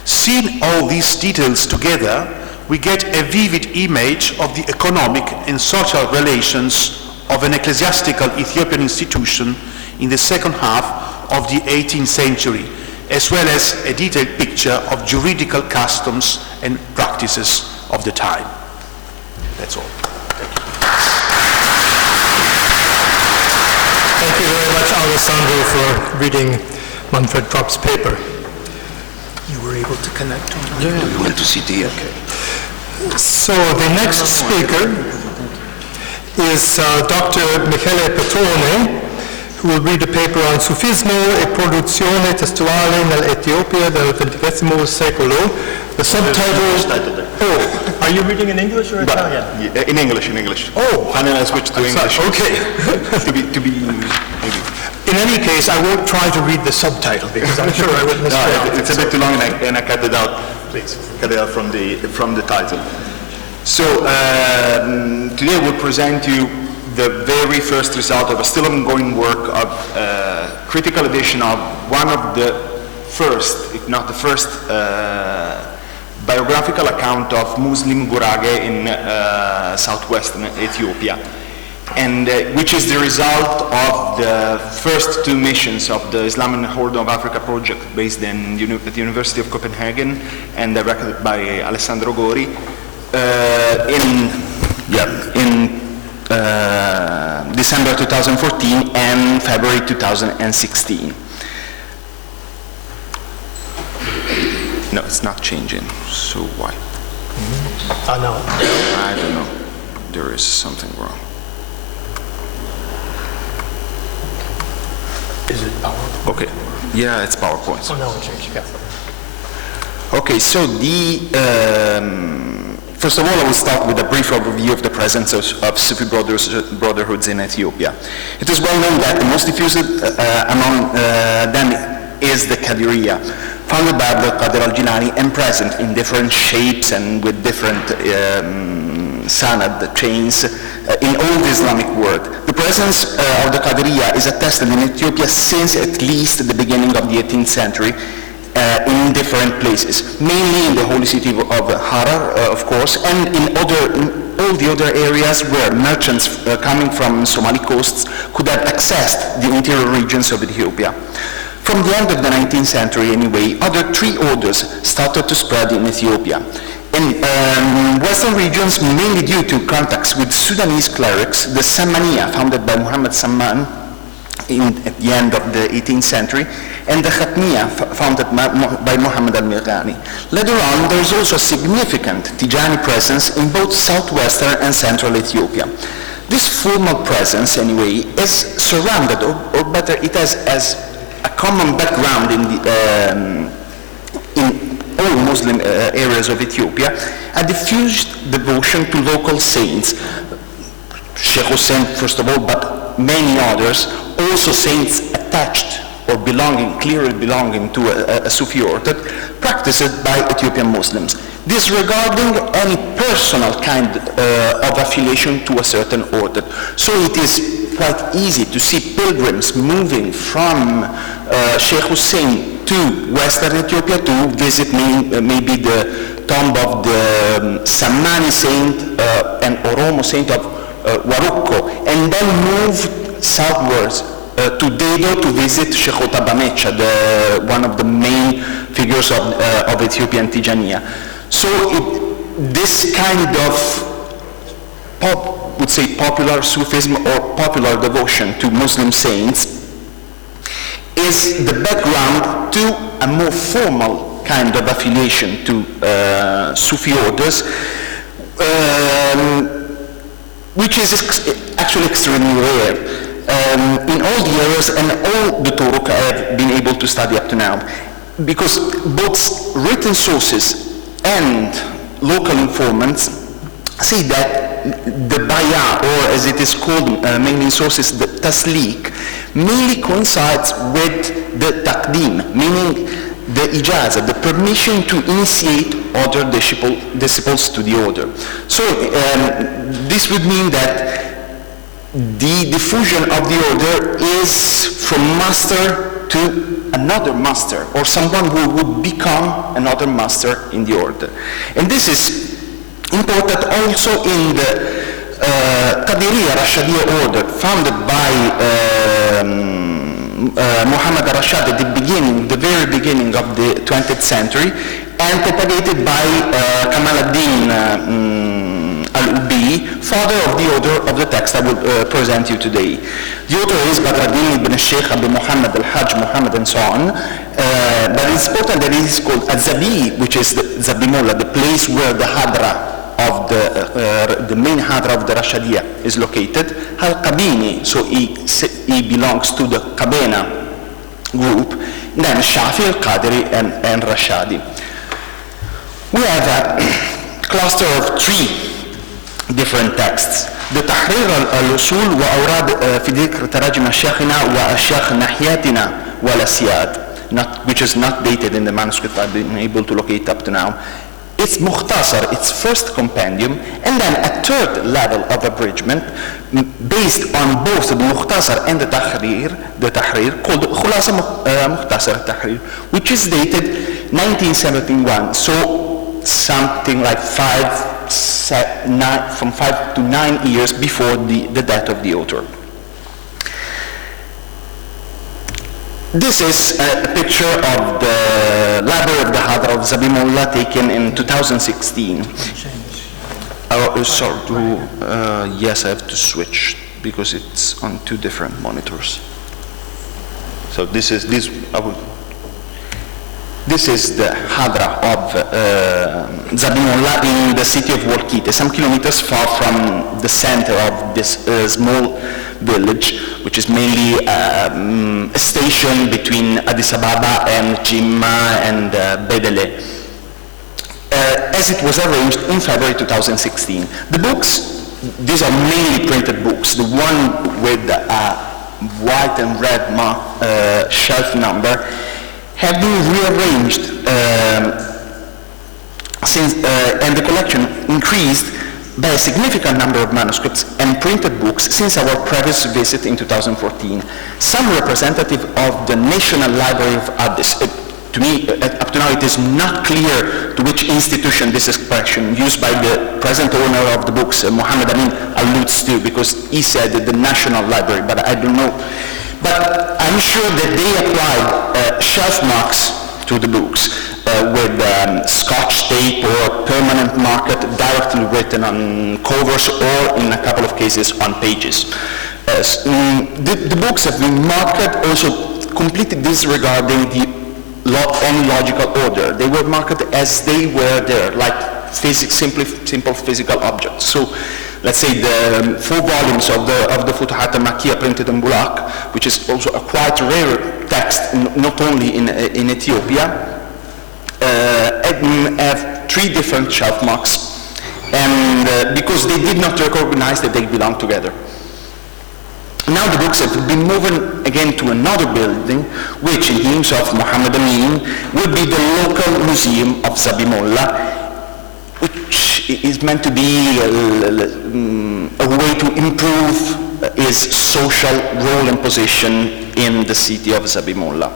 Seeing all these details together, we get a vivid image of the economic and social relations of an ecclesiastical Ethiopian institution in the second half of the 18th century, as well as a detailed picture of juridical customs and practices of the time. That's all. Thank you very much, Alessandro, for reading Manfred Tropp's paper. You were able to connect on that? Yeah, we went to CT. Okay. So the next speaker is Dr. Michele Petrone, who will read a paper on Sufismo e produzione testuale nell'Etiopia del XX secolo. The subtitle is... Oh, are you reading in English or Italian? In English. Oh! And then I switched to English. Okay. to be maybe. In any case, I won't try to read the subtitle because I'm sure I would mispronounce it. It's a bit too long and I cut it out. Please. Cut it out from the title. So today we'll present you the very first result of a still ongoing work of critical edition of one of the first, if not the first, biographical account of Muslim Gurage in southwestern Ethiopia, and which is the result of the first two missions of the Islam and the Horn of Africa project based at the University of Copenhagen and directed by Alessandro Gori in December 2014 and February 2016. No, it's not changing, so why? No. I don't know. There is something wrong. Is it PowerPoint? Okay. Yeah, it's PowerPoint. Oh, no, it changed. Yeah. Okay, so first of all, I will start with a brief overview of the presence of Sufi brotherhoods in Ethiopia. It is well known that the most diffused among them is the Qadiriya, founded by Abdul Qadir al-Jilani and present in different shapes and with different sanad chains in all the Islamic world. The presence of the Qadiriya is attested in Ethiopia since at least the beginning of the 18th century in different places, mainly in the holy city of Harar, of course, and in all the other areas where merchants coming from Somali coasts could have accessed the interior regions of Ethiopia. From the end of the 19th century, anyway, other three orders started to spread in Ethiopia. In western regions, mainly due to contacts with Sudanese clerics, the Sammaniya, founded by Muhammad Samman at the end of the 18th century, and the Khatmiya, founded by Muhammad al-Mirghani. Later on, there is also a significant Tijani presence in both southwestern and central Ethiopia. This formal presence, anyway, is surrounded, or better, it has as a common background in all Muslim areas of Ethiopia, a diffused devotion to local saints, Sheikh Hussein first of all, but many others, also saints attached or clearly belonging to a Sufi order, practiced by Ethiopian Muslims, disregarding any personal kind of affiliation to a certain order. So it is quite easy to see pilgrims moving from Sheikh Hussein to Western Ethiopia to visit maybe the tomb of the Sammani saint and Oromo saint of Warukko, and then move southwards to Dedo to visit Sheikh Otabamecha, one of the main figures of Ethiopian Tijaniya. So this kind of would say popular Sufism or popular devotion to Muslim saints is the background to a more formal kind of affiliation to Sufi orders, which is actually extremely rare in all the areas and all the Turuq I have been able to study up to now, because both written sources and local informants say that the baya, or as it is called mainly in sources, the taslik, mainly coincides with the taqdim, meaning the ijazah, the permission to initiate other disciples to the order. So this would mean that the diffusion of the order is from master to another master, or someone who would become another master in the order. And this is important also in the Qadiriya Rashidiyya order, founded by Muhammad al-Rashid at the very beginning of the 20th century, and propagated by Kamal ad-Din al-Ubi, father of the author of the text I will present you today. The author is Badruddin ibn Sheikh Abu Muhammad al-Hajj Muhammad and so on, but it's important that it is called Zabi, which is the Zabimullah, the place where the Hadra of the main Hadra of the Rashidiyya is located. Al-Qabini, so he belongs to the Qabena group, then Shafi, Al-Qadiri, and Rashadi. We have a cluster of 3 different texts. The تحرير الأصول وأوراد في ذكر تراجم أشياخنا وأشياخ ناحيتنا والأسياد, which is not dated in the manuscript I've been able to locate up to now. It's Mukhtasar, its first compendium, and then a 3rd level of abridgment based on both the Mukhtasar and the Tahrir, called Khulasa Mukhtasar Tahrir, which is dated 1971, so something like 5 to 9 years before the death of the author. This is a picture of the library of the Hadra of Zabimullah taken in 2016. Yes, I have to switch because it's on 2 different monitors. So this is the Hadra of Zabimullah in the city of Wolkite, some kilometers far from the center of this small village, which is mainly a station between Addis Ababa and Jimma and Bedele, as it was arranged in February 2016. The books, these are mainly printed books. The one with the white and red mark, shelf number have been rearranged and the collection increased by a significant number of manuscripts and printed books since our previous visit in 2014. Some representative of the National Library of Addis. To me, up to now, it is not clear to which institution this expression used by the present owner of the books, Muhammad Amin, alludes to, because he said that the National Library, but I don't know. But I'm sure that they applied shelf marks to the books with scotch tape or permanent marker directly written on covers or in a couple of cases on pages. The books have been marked also completely disregarding any logical order. They were marked as they were there, like simple physical objects. So let's say the 4 volumes of the Futuhat al-Makkiyah printed in Bulaq, which is also a quite rare text, not only in Ethiopia, have 3 different shelf marks, and because they did not recognize that they belong together. Now the books have been moved again to another building, which in the names of Muhammad Amin would be the local museum of Zabimullah, which is meant to be a way to improve his social role and position in the city of Zabimullah.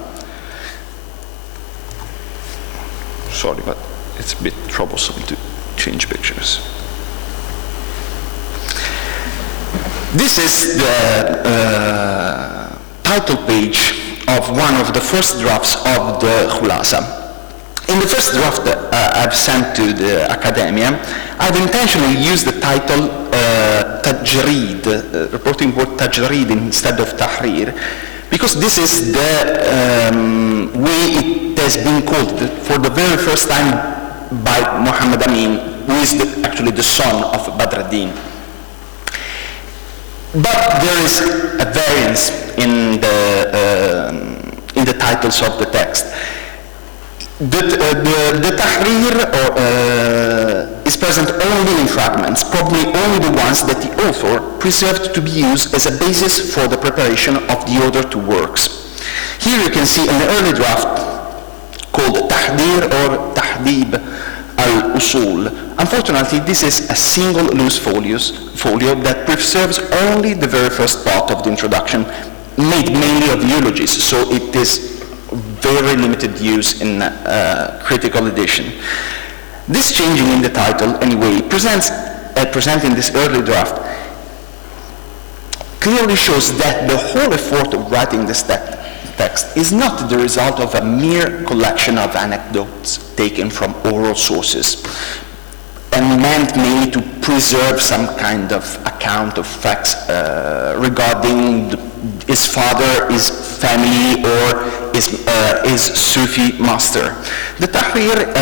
Sorry, but it's a bit troublesome to change pictures. This is the title page of one of the first drafts of the Khulasa. In the first draft that I've sent to the Academia, I've intentionally used the title Tajreed, reporting word Tajreed instead of Tahrir, because this is the way it has been called for the very first time by Muhammad Amin, who is actually the son of Badruddin. But there is a variance in the titles of the text. The tahrir is present only in fragments, probably only the ones that the author preserved to be used as a basis for the preparation of the other two works. Here you can see an early draft called Tahdir or Tahdib al-Usul. Unfortunately, this is a single loose folio that preserves only the very first part of the introduction, made mainly of eulogies, so it is very limited use in critical edition. This changing in the title, anyway, presenting this early draft, clearly shows that the whole effort of writing this text is not the result of a mere collection of anecdotes taken from oral sources, and meant mainly to preserve some kind of account of facts regarding his father, his family, or his Sufi master. The Tahrir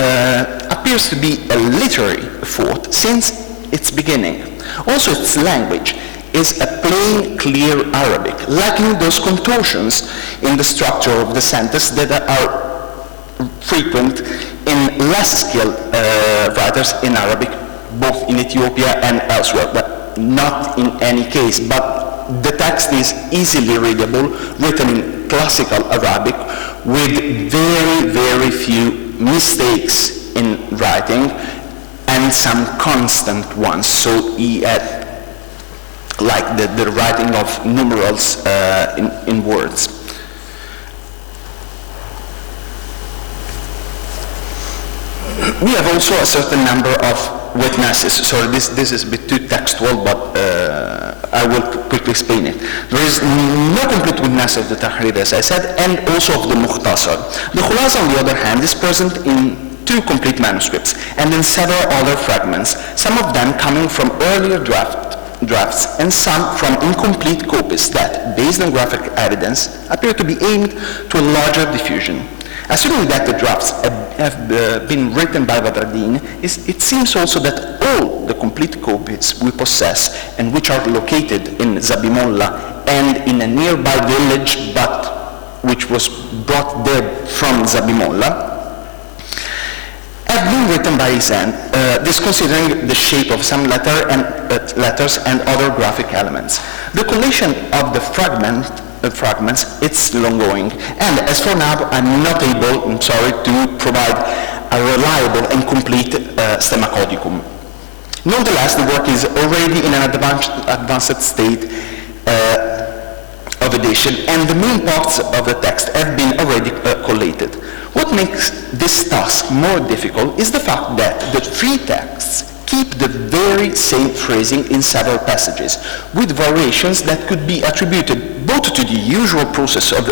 appears to be a literary effort since its beginning. Also, its language is a plain, clear Arabic, lacking those contortions in the structure of the sentence that are frequent in less skilled writers in Arabic, both in Ethiopia and elsewhere, but not in any case. But the text is easily readable, written in classical Arabic, with very, very few mistakes in writing and some constant ones. So he had like the writing of numerals in words. We have also a certain number of witnesses. So this is a bit too textual, but I will quickly explain it. There is no complete witness of the Tahrir, as I said, and also of the Mukhtasar. The Khulasa, on the other hand, is present in 2 complete manuscripts and in several other fragments, some of them coming from earlier drafts and some from incomplete copies that, based on graphic evidence, appear to be aimed to a larger diffusion. Assuming that the drafts have been written by Badr ad-Din, it seems also that all the complete copies we possess, and which are located in Zabimolla and in a nearby village, but which was brought there from Zabimolla, have been written by his hand, disconsidering the shape of some letters and other graphic elements. The collation of the fragments, it's long-going, and as for now, I'm not able, I'm sorry, to provide a reliable and complete stemma codicum. Nonetheless, the work is already in an advanced state of edition, and the main parts of the text have been already collated. What makes this task more difficult is the fact that the 3 texts keep the very same phrasing in several passages, with variations that could be attributed both to the usual process of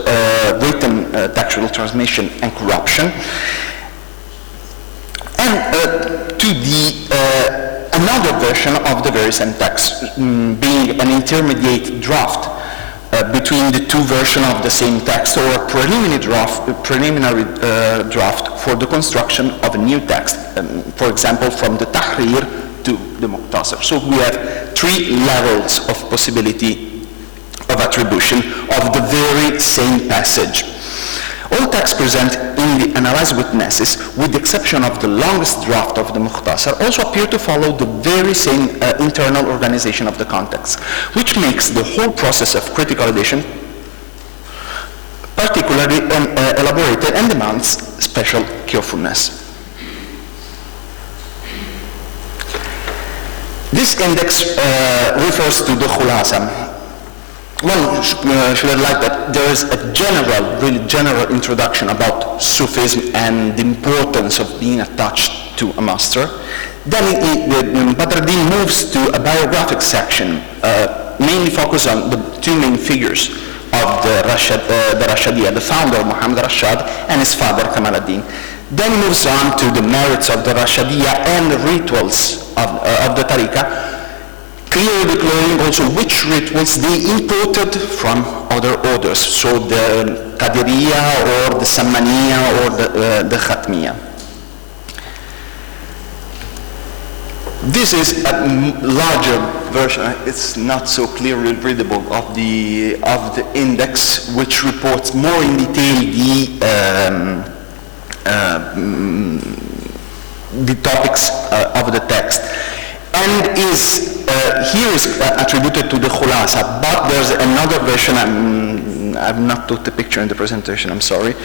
written textual transmission and corruption, and to the another version of the very same text, being an intermediate draft between the 2 versions of the same text, or a preliminary draft for the construction of a new text, for example, from the Tahrir to the Mukhtasar. So we have 3 levels of possibility of attribution of the very same passage. All texts present in the analyzed witnesses, with the exception of the longest draft of the Mukhtasar, also appear to follow the very same internal organization of the context, which makes the whole process of critical edition particularly elaborated and demands special carefulness. This index refers to the Khulasa. One should highlight that there is a really general introduction about Sufism and the importance of being attached to a master. Then Badr ad-Din moves to a biographic section, mainly focused on the 2 main figures of the Rashadiyya, the founder Muhammad Rashad and his father Kamal ad-Din. Then moves on to the merits of the Rashadiyya and the rituals of the Tariqa, clearly declaring also which rituals they imported from other orders, so the Qadiriyya or the Sammaniya or the Khatmiya. This is a larger version, it's not so clearly readable, of the index, which reports more in detail the the topics of the text, and here is attributed to the khulasa, but there's another version, I've not put the picture in the presentation, I'm sorry,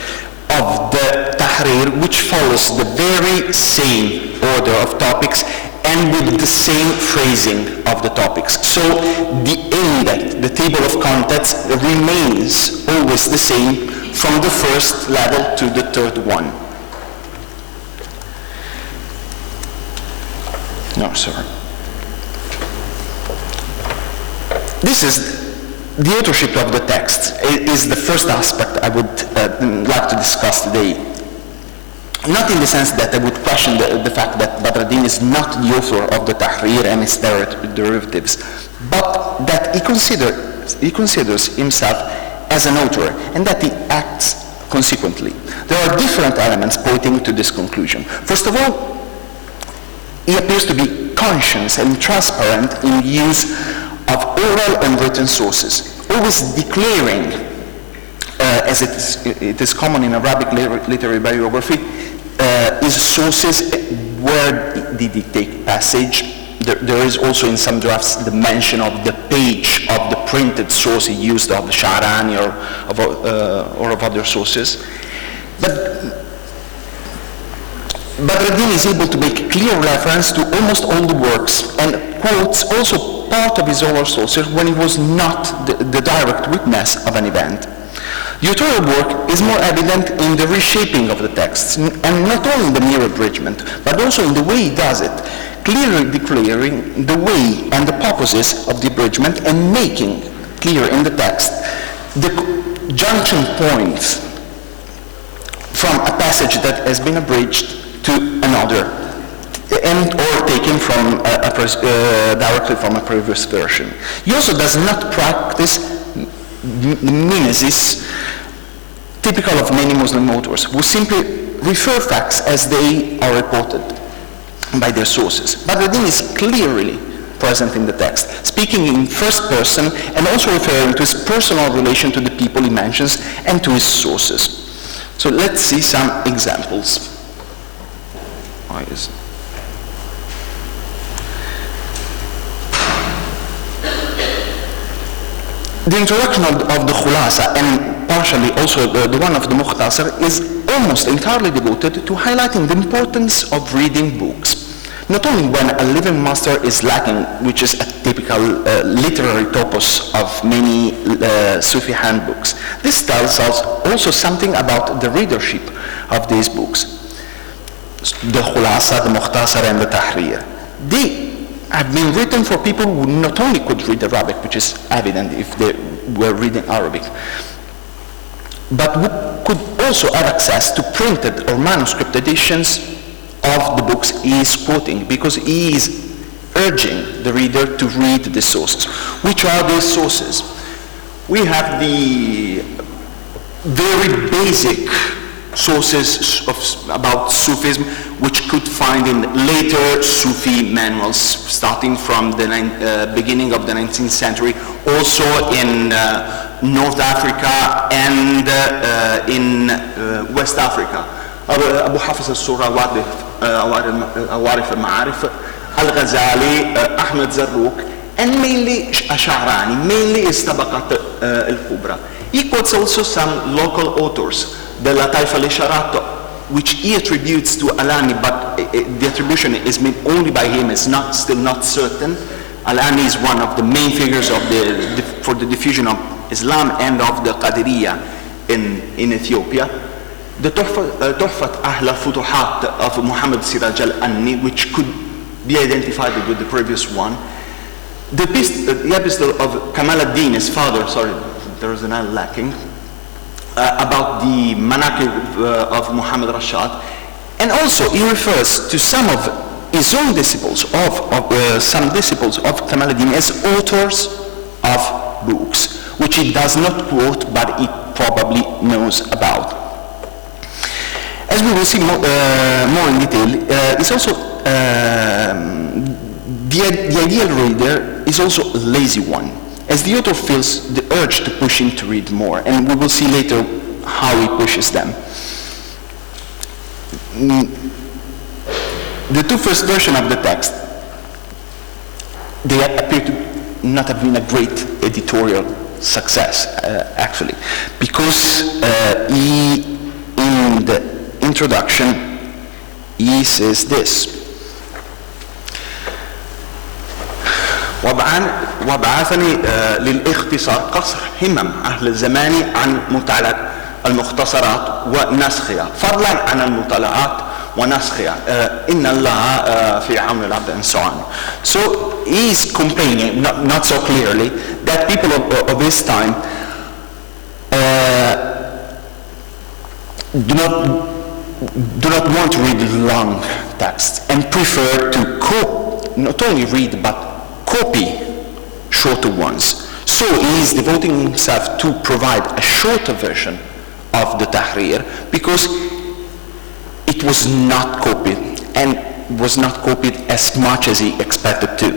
of the tahrir, which follows the very same order of topics and with the same phrasing of the topics. So the index, the table of contents, remains always the same from the first level to the third one. No, sorry. This is the authorship of the text. It is the first aspect I would like to discuss today. Not in the sense that I would question the fact that Badruddin is not the author of the Tahrir and its derivatives, but that he considers himself as an author and that he acts consequently. There are different elements pointing to this conclusion. First of all, he appears to be conscious and transparent in the use of oral and written sources, always declaring, as it is common in Arabic literary biography, his sources, where did he take passage. There is also in some drafts the mention of the page of the printed source he used, of the Sha'rani or of other sources. But Badruddin is able to make clear reference to almost all the works and quotes also part of his oral sources when he was not the direct witness of an event. The authorial work is more evident in the reshaping of the texts, and not only in the mere abridgment, but also in the way he does it, clearly declaring the way and the purposes of the abridgment and making clear in the text the junction points from a passage that has been abridged to another, and or taken from directly from a previous version. He also does not practice mimesis, typical of many Muslim authors, who simply refer facts as they are reported by their sources. Badruddin is clearly present in the text, speaking in first person and also referring to his personal relation to the people he mentions and to his sources. So let's see some examples. The introduction of the khulasa and partially also the one of the mukhtasar is almost entirely devoted to highlighting the importance of reading books. Not only when a living master is lacking, which is a typical literary topos of many Sufi handbooks. This tells us also something about the readership of these books. The khulasa, the mukhtasar, and the tahrir. They have been written for people who not only could read Arabic, which is evident if they were reading Arabic, but who could also have access to printed or manuscript editions of the books he is quoting, because he is urging the reader to read the sources. Which are these sources? We have the very basic sources about Sufism, which could find in later Sufi manuals, starting from the beginning of the 19th century, also in North Africa and in West Africa. Abu Hafiz al-Surah, Awarif al-Ma'arif, Al-Ghazali, Ahmed Zarruq, and mainly Sha'rani, mainly is Tabaqat al-Kubra. He quotes also some local authors, della al-Isharat, which he attributes to Alani, but the attribution is made only by him. It's still not certain. Alani is one of the main figures for the diffusion of Islam and of the Qadiriyya in Ethiopia. The Tuhfat Ahla Futuhat of Muhammad Siraj al-Anni, which could be identified with the previous one. The epistle of Kamal ad-Din, his father, sorry, there is an L lacking, about the manaqib of Muhammad Rashad, and also he refers to some of his own disciples, some disciples of Kamal ad-Din as authors of books, which he does not quote, but he probably knows about. As we will see more in detail, it's also the ideal reader is also a lazy one, as the author feels the urge to push him to read more, and we will see later how he pushes them. The two first versions of the text, they appear to not have been a great editorial success, actually, because in the introduction, he says this: وبعثني للاختصار قصر همم أهل الزمان عن مطالعة المختصرات ونسخها فضلا عن المطالعات ونسخها إن الله في عون العبد and so on. So he is complaining, not so clearly, that people of his time do not want to read long texts and prefer to not only read but copy shorter ones. So he is devoting himself to provide a shorter version of the Tahrir because it was not copied and was not copied as much as he expected to.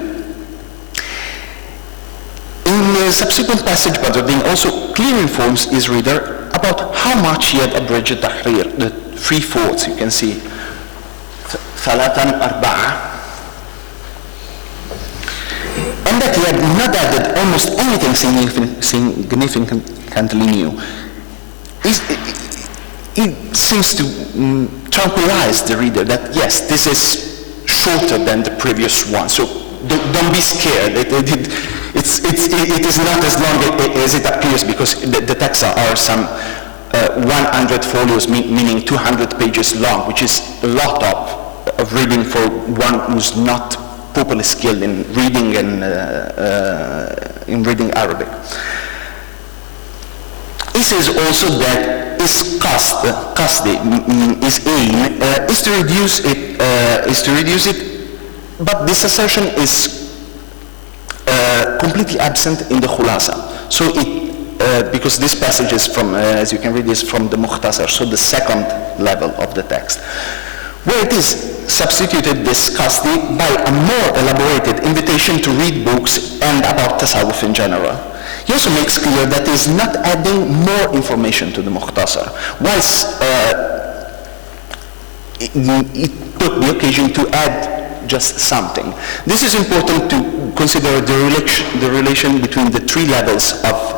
In the subsequent passage, Badruddin also clearly informs his reader about how much he had abridged Tahrir, the 3/4, you can see, ثلاثاً أربعة, and that he had not added almost anything significantly new. It seems to tranquilize the reader that yes, this is shorter than the previous one, so don't be scared. It is not as long as it appears, because the texts are some 100 folios, meaning 200 pages long, which is a lot of reading for one who's not properly skilled in reading and in reading Arabic. He says also that his his aim is to reduce it, but this assertion is completely absent in the khulasa. So because this passage is from, as you can read, is from the Mukhtasar, so the second level of the text, where it is substituted this qasdi by a more elaborated invitation to read books and about tasawwuf in general. He also makes clear that he is not adding more information to the Mukhtasar, whilst it took the occasion to add just something. This is important to consider the relation between the three levels of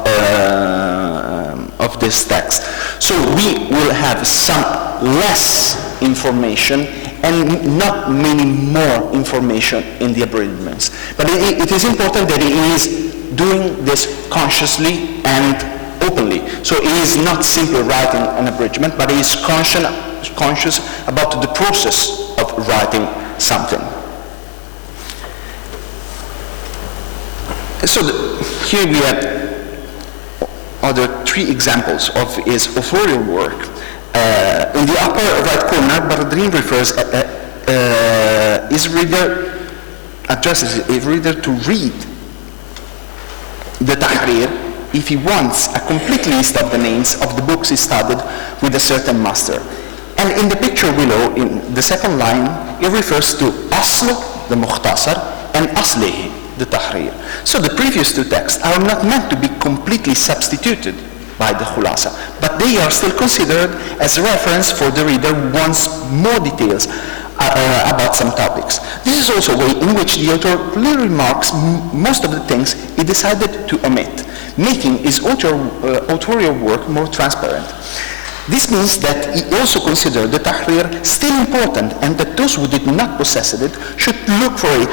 this text. So we will have some less information and not many more information in the abridgments. But it is important that he is doing this consciously and openly. So he is not simply writing an abridgment, but he is conscious about the process of writing something. So here we have other three examples of his authorial work. In the upper right corner, Badruddin addresses his reader to read the Tahrir if he wants a complete list of the names of the books he studied with a certain master. And in the picture below, in the second line, he refers to Asl, the Mukhtasar, and Aslihi, the Tahrir. So the previous two texts are not meant to be completely substituted by the khulasa, but they are still considered as a reference for the reader who wants more details about some topics. This is also a way in which the author clearly remarks most of the things he decided to omit, making his authorial work more transparent. This means that he also considered the Tahrir still important, and that those who did not possess it should look for it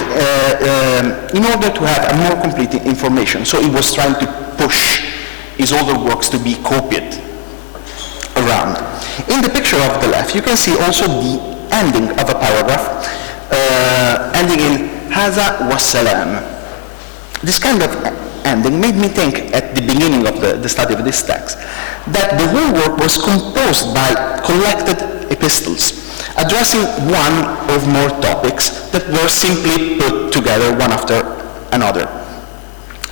in order to have a more complete information. So he was trying to push his older works to be copied around. In the picture of the left, you can see also the ending of a paragraph, ending in Haza wassalam. This kind of ending made me think at the beginning of the study of this text that the whole work was composed by collected epistles addressing one or more topics that were simply put together one after another.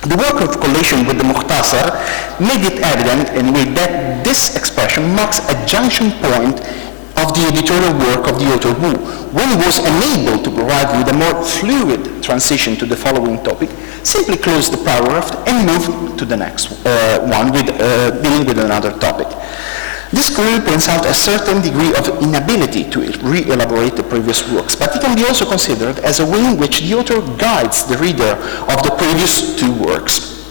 The work of collation with the Mukhtasar made it evident anyway that this expression marks a junction point of the editorial work of the author who, when he was unable to provide with a more fluid transition to the following topic, simply closed the paragraph and moved to the next one, dealing with another topic. This clearly points out a certain degree of inability to re-elaborate the previous works, but it can be also considered as a way in which the author guides the reader of the previous two works.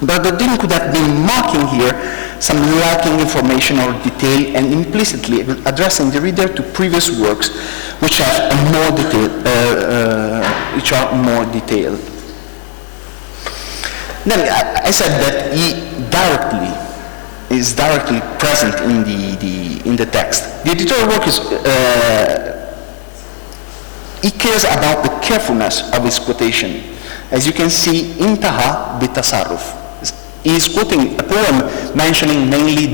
Bernardini could have been marking here some lacking information or detail and implicitly addressing the reader to previous works which are more detailed. Then I said that he is directly present in the text. The editorial work is, he cares about the carefulness of his quotation. As you can see, intaha bitasarruf. He is quoting a poem mentioning mainly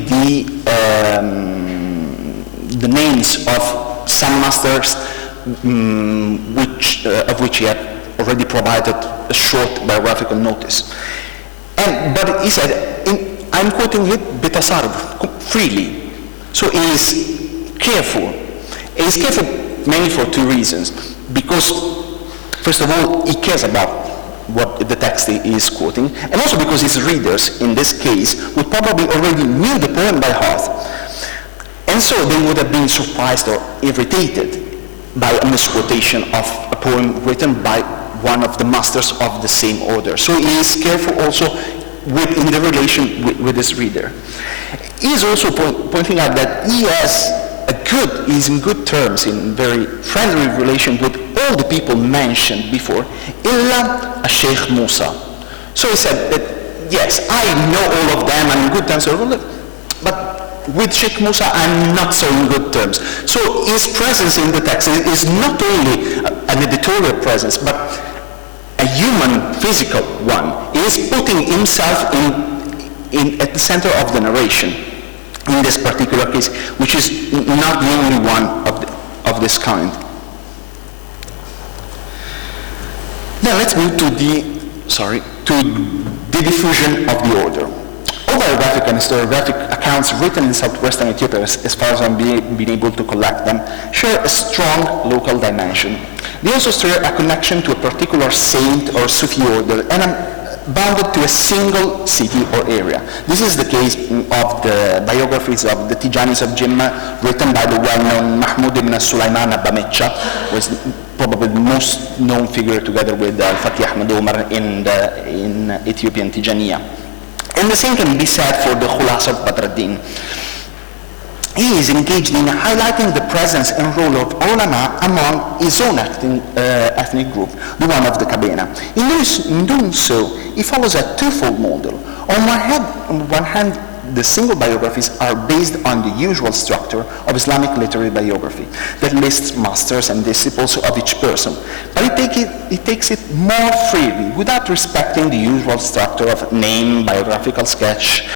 the names of some masters of which he had already provided a short biographical notice. But he said, I'm quoting it bitasarruf, freely. So he is careful. He is careful mainly for two reasons. Because, first of all, he cares about what the text he is quoting, and also because his readers, in this case, would probably already knew the poem by heart. And so they would have been surprised or irritated by a misquotation of a poem written by one of the masters of the same order. So he is careful also in the relation with his reader. He is also pointing out that he is in good terms, in very friendly relation with all the people mentioned before, illa Sheikh Musa. So he said that, yes, I know all of them, I'm in good terms, but with Sheikh Musa, I'm not so in good terms. So his presence in the text is not only an editorial presence, but a human, physical one. He is putting himself at the center of the narration in this particular case, which is not the only one of this kind. Now let's move to the diffusion of the order. All biographic and historiographic accounts written in southwestern Ethiopia, as far as I've been able to collect them, share a strong local dimension. They also share a connection to a particular saint or Sufi order and bounded to a single city or area. This is the case of the biographies of the Tijanis of Jimma, written by the well-known Mahmoud ibn Sulaiman Abamecha, who is probably the most known figure together with Fatih Ahmed Omar in Ethiopian Tijaniya. And the same can be said for the Khulas of Badr ad-Din. He is engaged in highlighting the presence and role of ulama among his own ethnic group, the one of the Kabena. In doing so, he follows a twofold model. On one hand, the single biographies are based on the usual structure of Islamic literary biography that lists masters and disciples of each person, but he takes it more freely without respecting the usual structure of name, biographical sketch,